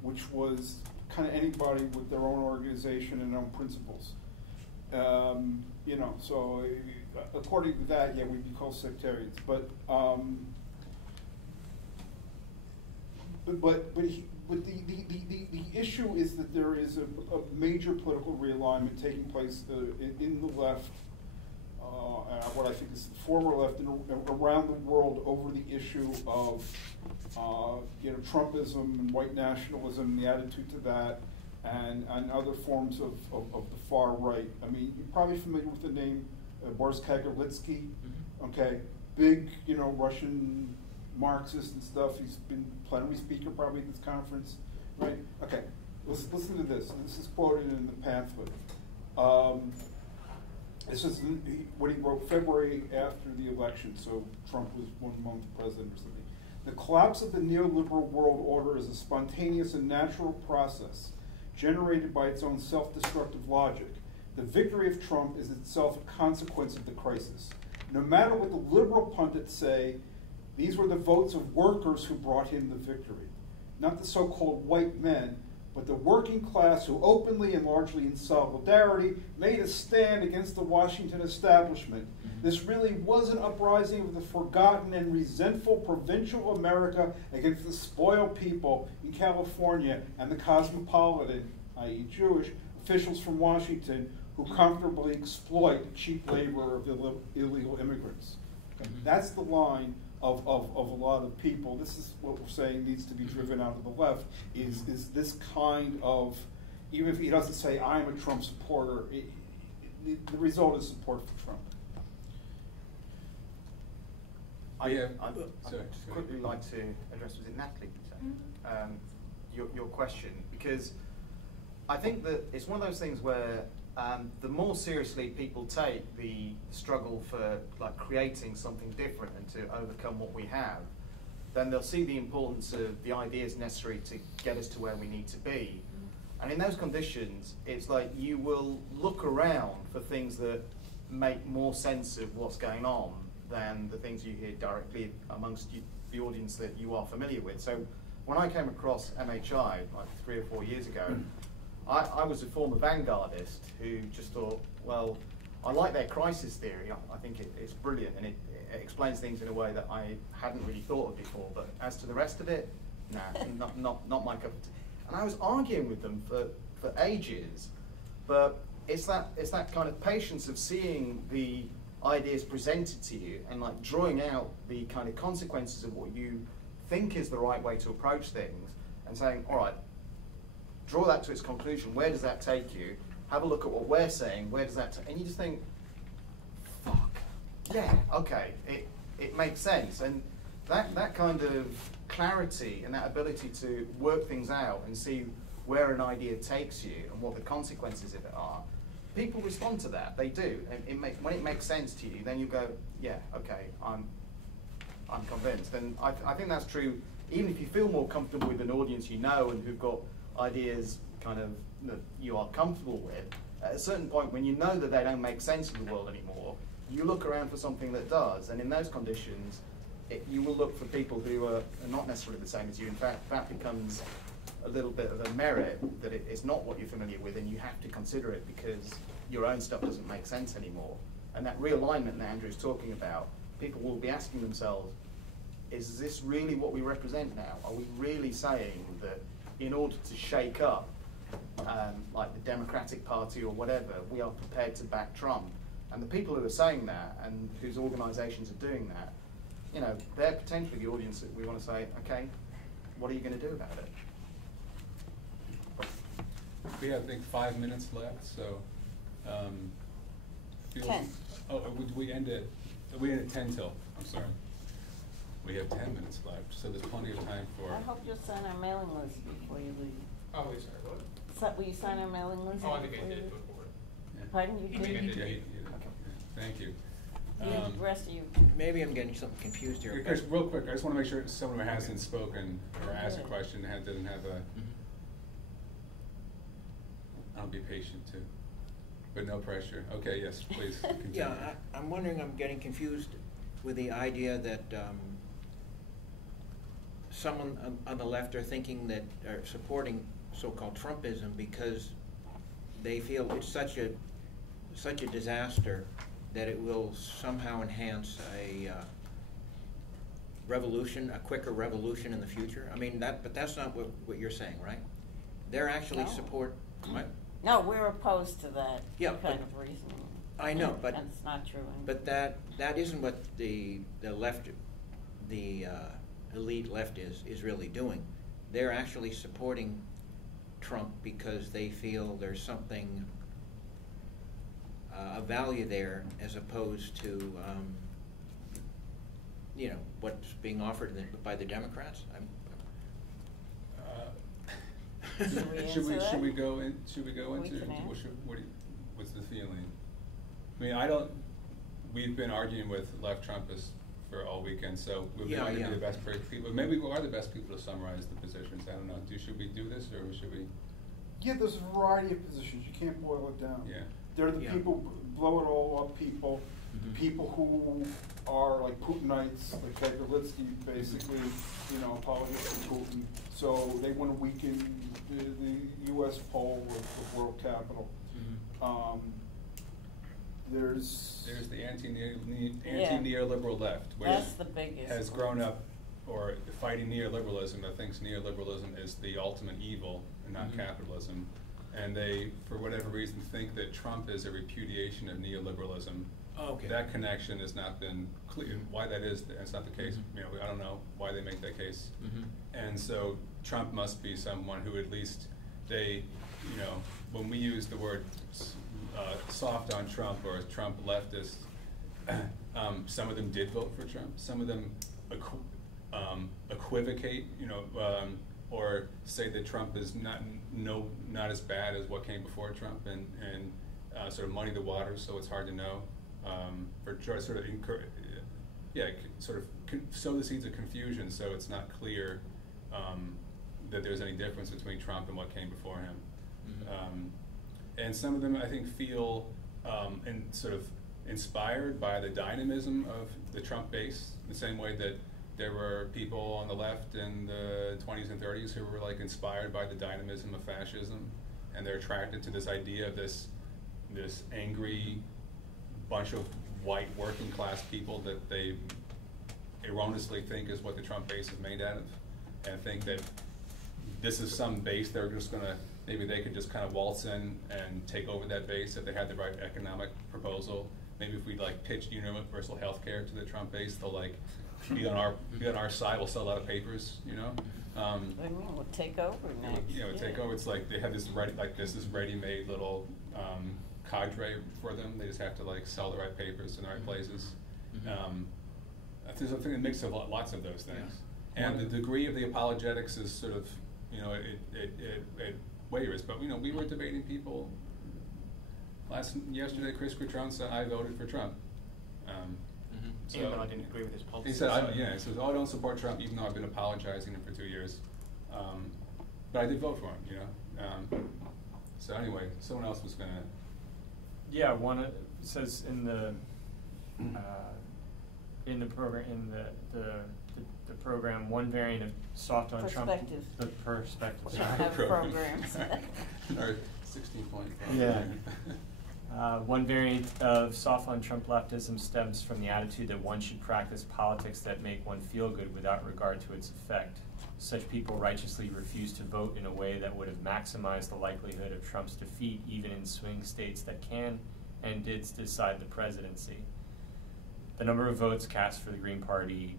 which was kind of anybody with their own organization and own principles. So according to that, yeah, we'd be called sectarians. But the issue is that there is a major political realignment taking place in the left, what I think is the former left, around the world over the issue of Trumpism and white nationalism and the attitude to that, and other forms of the far right. I mean, you're probably familiar with the name Boris Kagarlitsky. Mhm. Okay, big Russian Marxist and stuff. He's been plenary speaker probably at this conference, right? Okay, listen to this. This is quoted in the pamphlet. This is what he wrote February after the election, so Trump was 1 month president or something. The collapse of the neoliberal world order is a spontaneous and natural process generated by its own self-destructive logic. The victory of Trump is itself a consequence of the crisis. No matter what the liberal pundits say, these were the votes of workers who brought him the victory. Not the so-called white men, but the working class who openly and largely in solidarity made a stand against the Washington establishment. This really was an uprising of the forgotten and resentful provincial America against the spoiled people in California and the cosmopolitan, i.e. Jewish, officials from Washington who comfortably exploit the cheap labor of illegal immigrants. Okay? That's the line of a lot of people. This is what we're saying needs to be driven out of the left, is this kind of, even if he doesn't say, I'm a Trump supporter, the result is support for Trump. Yeah. I'd Sorry. quickly like to address, was it Natalie, you said? Your question, because I think that it's one of those things where the more seriously people take the struggle for creating something different and to overcome what we have, then they'll see the importance of the ideas necessary to get us to where we need to be. And in those conditions, it's like you will look around for things that make more sense of what's going on than the things you hear directly amongst the audience that you are familiar with. So when I came across MHI 3 or 4 years ago, I was a former vanguardist who just thought, well, I like their crisis theory. I think it's brilliant, and it explains things in a way that I hadn't really thought of before. But as to the rest of it, nah, not my cup of tea. And I was arguing with them for ages, but it's that kind of patience of seeing the ideas presented to you and drawing out the kind of consequences of what you think is the right way to approach things, and saying, all right, draw that to its conclusion. Where does that take you? Have a look at what we're saying. Where does that and you just think, fuck, yeah, okay, it makes sense. And that kind of clarity and that ability to work things out and see where an idea takes you and what the consequences of it are, people respond to that. They do. And when it makes sense to you, then you go, yeah, okay, I'm convinced. And I think that's true even if you feel more comfortable with an audience you know and who've got ideas kind of that you are comfortable with. At a certain point, when you know that they don't make sense of the world anymore, you look around for something that does, and in those conditions, you will look for people who are not necessarily the same as you. In fact, that becomes a little bit of a merit that it's not what you're familiar with, and you have to consider it because your own stuff doesn't make sense anymore. And that realignment that Andrew's talking about, people will be asking themselves, is this really what we represent now? Are we really saying that in order to shake up, like the Democratic Party or whatever, we are prepared to back Trump? And the people who are saying that and whose organizations are doing that, you know, they're potentially the audience that we want to say, okay, what are you going to do about it? We have, I think, 5 minutes left, so. 10. Oh, we end at 10 till, I'm sorry. We have 10 minutes left, so there's plenty of time for. I hope you'll sign our mailing list before you leave. Oh, wait, sorry, what? Will you sign our mailing list? Oh, I think I before you did leave? before. Yeah. Pardon, you He did? did. Yeah, yeah, thank you. The rest of you. Maybe I'm getting something confused here. Chris, real quick, I just want to make sure someone who hasn't spoken or asked a question doesn't have a. I'll be patient too, but no pressure. Okay, yes, please continue. Yeah, I'm wondering, I'm getting confused with the idea that someone on the left are thinking that, are supporting so-called Trumpism because they feel it's such a disaster that it will somehow enhance a revolution, a quicker revolution in the future. I mean, but that's not what you're saying, right? They're actually support, right? No, we're opposed to that Yeah, kind of reasoning. I know, but And it's not true. But that isn't what the left, the elite left is really doing. They're actually supporting Trump because they feel there's something of value there, as opposed to you know, what's being offered by the Democrats. Should we go into We can ask. what's the feeling? I mean, we've been arguing with left Trumpists for all weekend, so we're going to be the best people. Maybe we are the best people to summarize the positions. I don't know. Should we do this, or should we? Yeah, there's a variety of positions. You can't boil it down. Yeah. They're the people, blow it all up people, the people who are like Putinites, like Capitalism, basically, you know, apologists for Putin. So they want to weaken the U.S. pole with world capital. There's the anti-neoliberal left, which That's the biggest has one. grown up or fighting neoliberalism, that thinks neoliberalism is the ultimate evil and not capitalism. And they, for whatever reason, think that Trump is a repudiation of neoliberalism. Okay. That connection has not been clear. Why that is, it's not the case. You know, I don't know why they make that case. And so Trump must be someone who at least they, you know, when we use the word soft on Trump or Trump leftist, some of them did vote for Trump. Some of them equivocate, you know, or say that Trump is not as bad as what came before Trump, and sort of muddy the waters, so it's hard to know. Or try to sort of sow the seeds of confusion, so it's not clear that there's any difference between Trump and what came before him. And some of them, I think, feel and sort of inspired by the dynamism of the Trump base, the same way that there were people on the left in the 20s and 30s who were like inspired by the dynamism of fascism, and they're attracted to this idea of this angry bunch of white working class people that they erroneously think is what the Trump base is made out of, and think that this is some base they're just gonna, maybe they could just kind of waltz in and take over that base if they had the right economic proposal. Maybe if we like pitched universal health care to the Trump base, they'll like be on our side, we'll sell a lot of papers, you know. I mean, we'll take over next. Take over. It's like they have this ready-made little cadre for them. They just have to like sell the right papers in the right places. There's a thing that mix of lots of those things, and the degree of the apologetics is sort of, you know, it varies. But you know, we were debating people yesterday. Chris Cutrone said I voted for Trump. So even when I didn't agree with his policies. He said, he says, I don't support Trump, even though I've been apologizing him for 2 years. But I did vote for him, you know. So anyway, someone else was going to. Yeah, one says in the in the program, in the program, one variant of soft on Trump. Perspective. The perspective. We don't have programs. Our 16-point. Yeah. One variant of soft on Trump leftism stems from the attitude that one should practice politics that make one feel good without regard to its effect. Such people righteously refuse to vote in a way that would have maximized the likelihood of Trump's defeat, even in swing states that can and did decide the presidency. The number of votes cast for the Green Party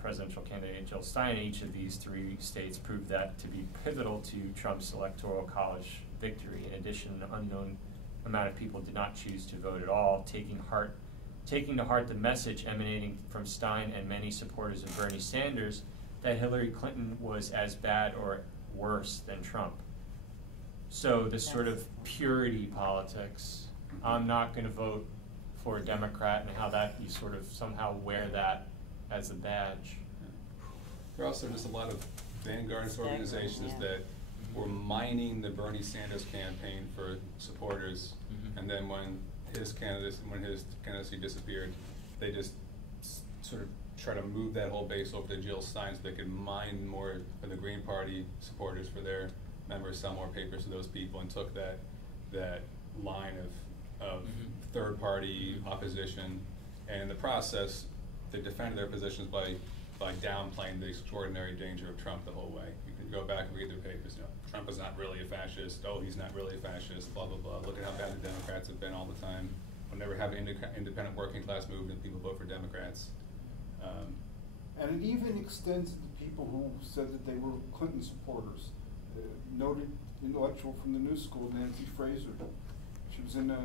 presidential candidate Jill Stein in each of these 3 states proved that to be pivotal to Trump's electoral college victory. In addition, an unknown amount of people did not choose to vote at all, taking to heart the message emanating from Stein and many supporters of Bernie Sanders that Hillary Clinton was as bad or worse than Trump. So this sort of purity politics, I'm not going to vote for a Democrat, and how that you sort of somehow wear that as a badge. There are also just a lot of vanguardist organizations that were mining the Bernie Sanders campaign for supporters, and then when his candidacy disappeared, they just sort of try to move that whole base over to Jill Stein so they could mine more for the Green Party supporters for their members, sell more papers to those people, and took that line of third party opposition, and in the process they defended their positions by downplaying the extraordinary danger of Trump the whole way. You can go back and read their papers. Trump is not really a fascist. Oh, he's not really a fascist. Blah blah blah. Look at how bad the Democrats have been all the time. We'll never have an independent working class movement. People vote for Democrats. And it even extends to people who said that they were Clinton supporters. Noted intellectual from the New School, Nancy Fraser. She was in a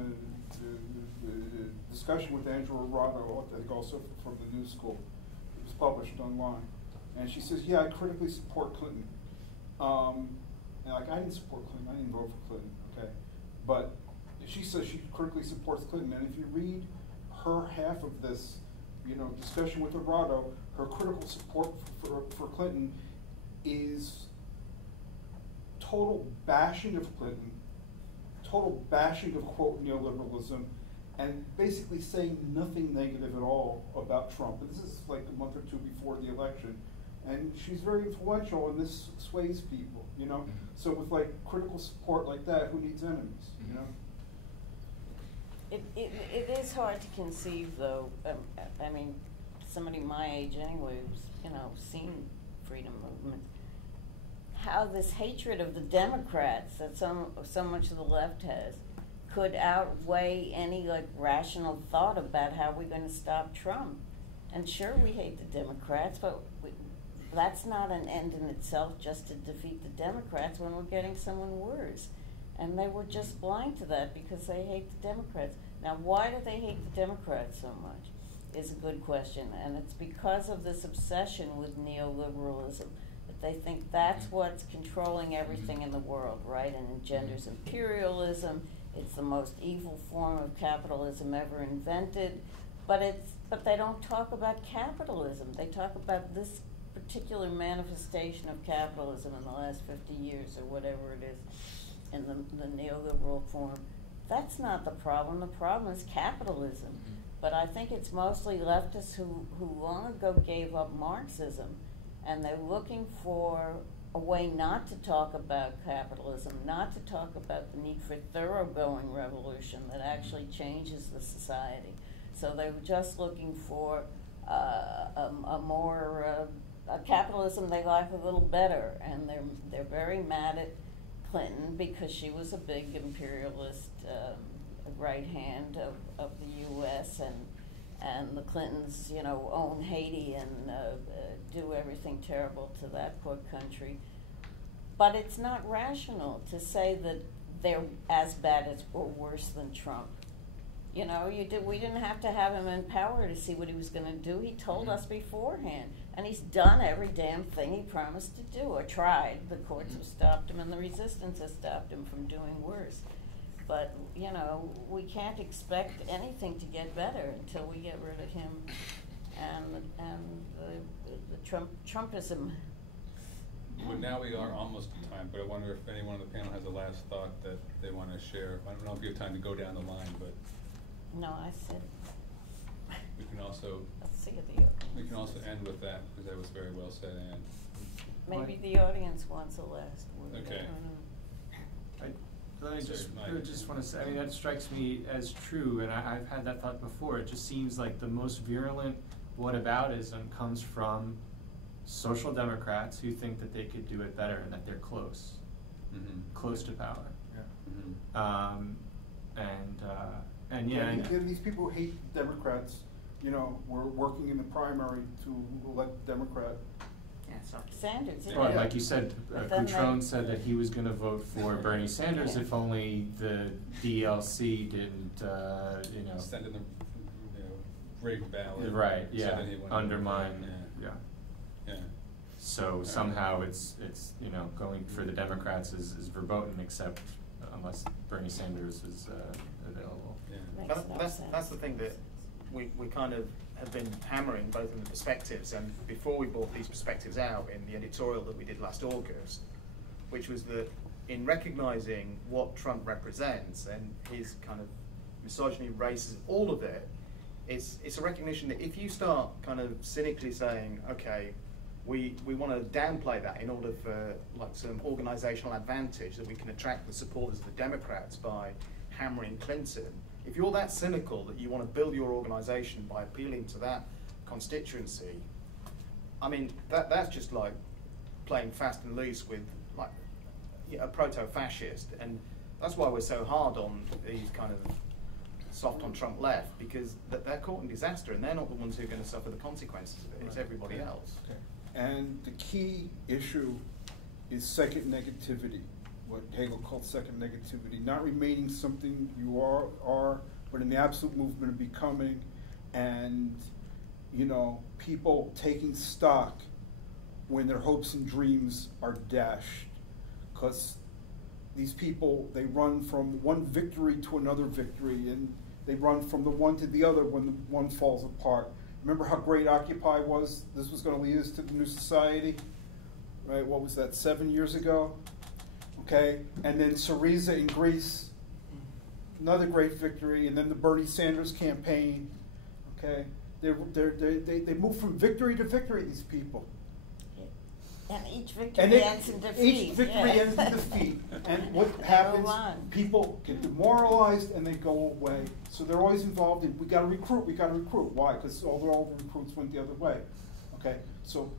discussion with Angela Rotto, I think also from the New School. It was published online. And she says, yeah, I critically support Clinton. And I didn't support Clinton, I didn't vote for Clinton, okay? But she says she critically supports Clinton, and if you read her half of this, discussion with Rotto, her critical support for Clinton is total bashing of Clinton, total bashing of, quote, neoliberalism, and basically saying nothing negative at all about Trump. And this is like a month or 2 before the election. And she's very influential, and this sways people, So with critical support like that, who needs enemies, It is hard to conceive, though. I mean, somebody my age anyway, who's seen freedom movements, how this hatred of the Democrats that so much of the left has could outweigh any rational thought about how we're going to stop Trump. And sure, we hate the Democrats, but that's not an end in itself, just to defeat the Democrats when we're getting someone worse. And they were just blind to that because they hate the Democrats. Now, why do they hate the Democrats so much is a good question. And it's because of this obsession with neoliberalism, that they think that's what's controlling everything in the world, right? And engenders imperialism. It's the most evil form of capitalism ever invented. But they don't talk about capitalism. They talk about this particular manifestation of capitalism in the last 50 years or whatever it is in the neoliberal form. That's not the problem. The problem is capitalism. But I think it's mostly leftists who long ago gave up Marxism, and they're looking for a way not to talk about capitalism, not to talk about the need for thoroughgoing revolution that actually changes the society. So they were just looking for a more capitalism they like a little better, and they're very mad at Clinton because she was a big imperialist right hand of the U.S. and the Clintons, own Haiti and do everything terrible to that poor country. But it's not rational to say that they're as bad as or worse than Trump. We didn't have to have him in power to see what he was going to do. He told us beforehand. And he's done every damn thing he promised to do, or tried. The courts have stopped him, and the resistance has stopped him from doing worse. But, we can't expect anything to get better until we get rid of him and the Trumpism. Well, now we are almost at time, but I wonder if anyone on the panel has a last thought that they want to share. I don't know if you have time to go down the line, but... No, I said... we can also Let's see the end with that, because that was very well said, Anne. Maybe the audience wants a last word. Okay. I don't know. I just, Sorry, I Mike. just want to say, I mean, that strikes me as true, and I've had that thought before. It just seems like the most virulent whataboutism comes from social democrats who think that they could do it better and that they're close, close to power. And yeah, And these people who hate Democrats, you know, were working in the primary to elect Democrat. Sanders. well, Yeah. like you said, But then Coutron said that he was going to vote for Bernie Sanders if only the DLC didn't, Send in the rigged ballot. right, so yeah, that he wouldn't- undermine, yeah. Yeah. So somehow it's going for the Democrats is verboten, except unless Bernie Sanders is available. Yeah. Makes But no that's sense. the thing that we kind of have been hammering both in the perspectives, and before we brought these perspectives out in the editorial that we did last August, which was that in recognising what Trump represents and his kind of misogyny, racism, all of it, it's a recognition that if you start kind of cynically saying, okay, we want to downplay that in order for like some organisational advantage that we can attract the supporters of the Democrats by hammering Clinton. If you're that cynical that you want to build your organisation by appealing to that constituency, I mean that's just like playing fast and loose with like a proto-fascist, and that's why we're so hard on these kind of soft on Trump left, because they're caught in disaster and they're not the ones who are going to suffer the consequences of it. It's everybody else. Okay. And the key issue is second negativity, what Hegel called second negativity, not remaining something you are, but in the absolute movement of becoming, and you know, people taking stock when their hopes and dreams are dashed, because these people, they run from one victory to another victory, and they run from the one to the other when the one falls apart. Remember how great Occupy was? This was going to lead us to the new society, right? What was that, 7 years ago? Okay, and then Syriza in Greece, another great victory, and then the Bernie Sanders campaign. Okay, they move from victory to victory, these people. And each victory ends in defeat. Each victory ends in defeat. And what happens, people get demoralized and they go away. So they're always involved in, we got to recruit. Why? Because all the recruits went the other way. Okay, so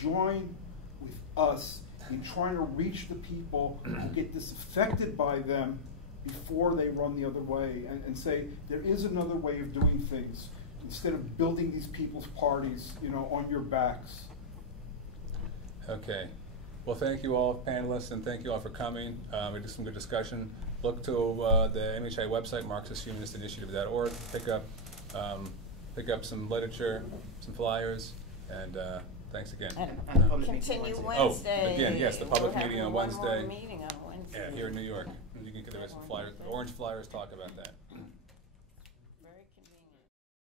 join with us in trying to reach the people who get disaffected by them before they run the other way, and say there is another way of doing things, instead of building these people's parties, you know, on your backs. Okay. Well, thank you all, panelists, and thank you all for coming. We did some good discussion. Look to the MHI website, Marxist-Humanist-Initiative.org. Pick up some literature, some flyers, and thanks again. And continue Wednesday. Again, yes, the public We're meeting on having one more Wednesday. meeting on Wednesday. Yeah, here in New York. You can get the rest of flyers. Orange flyers talk about that.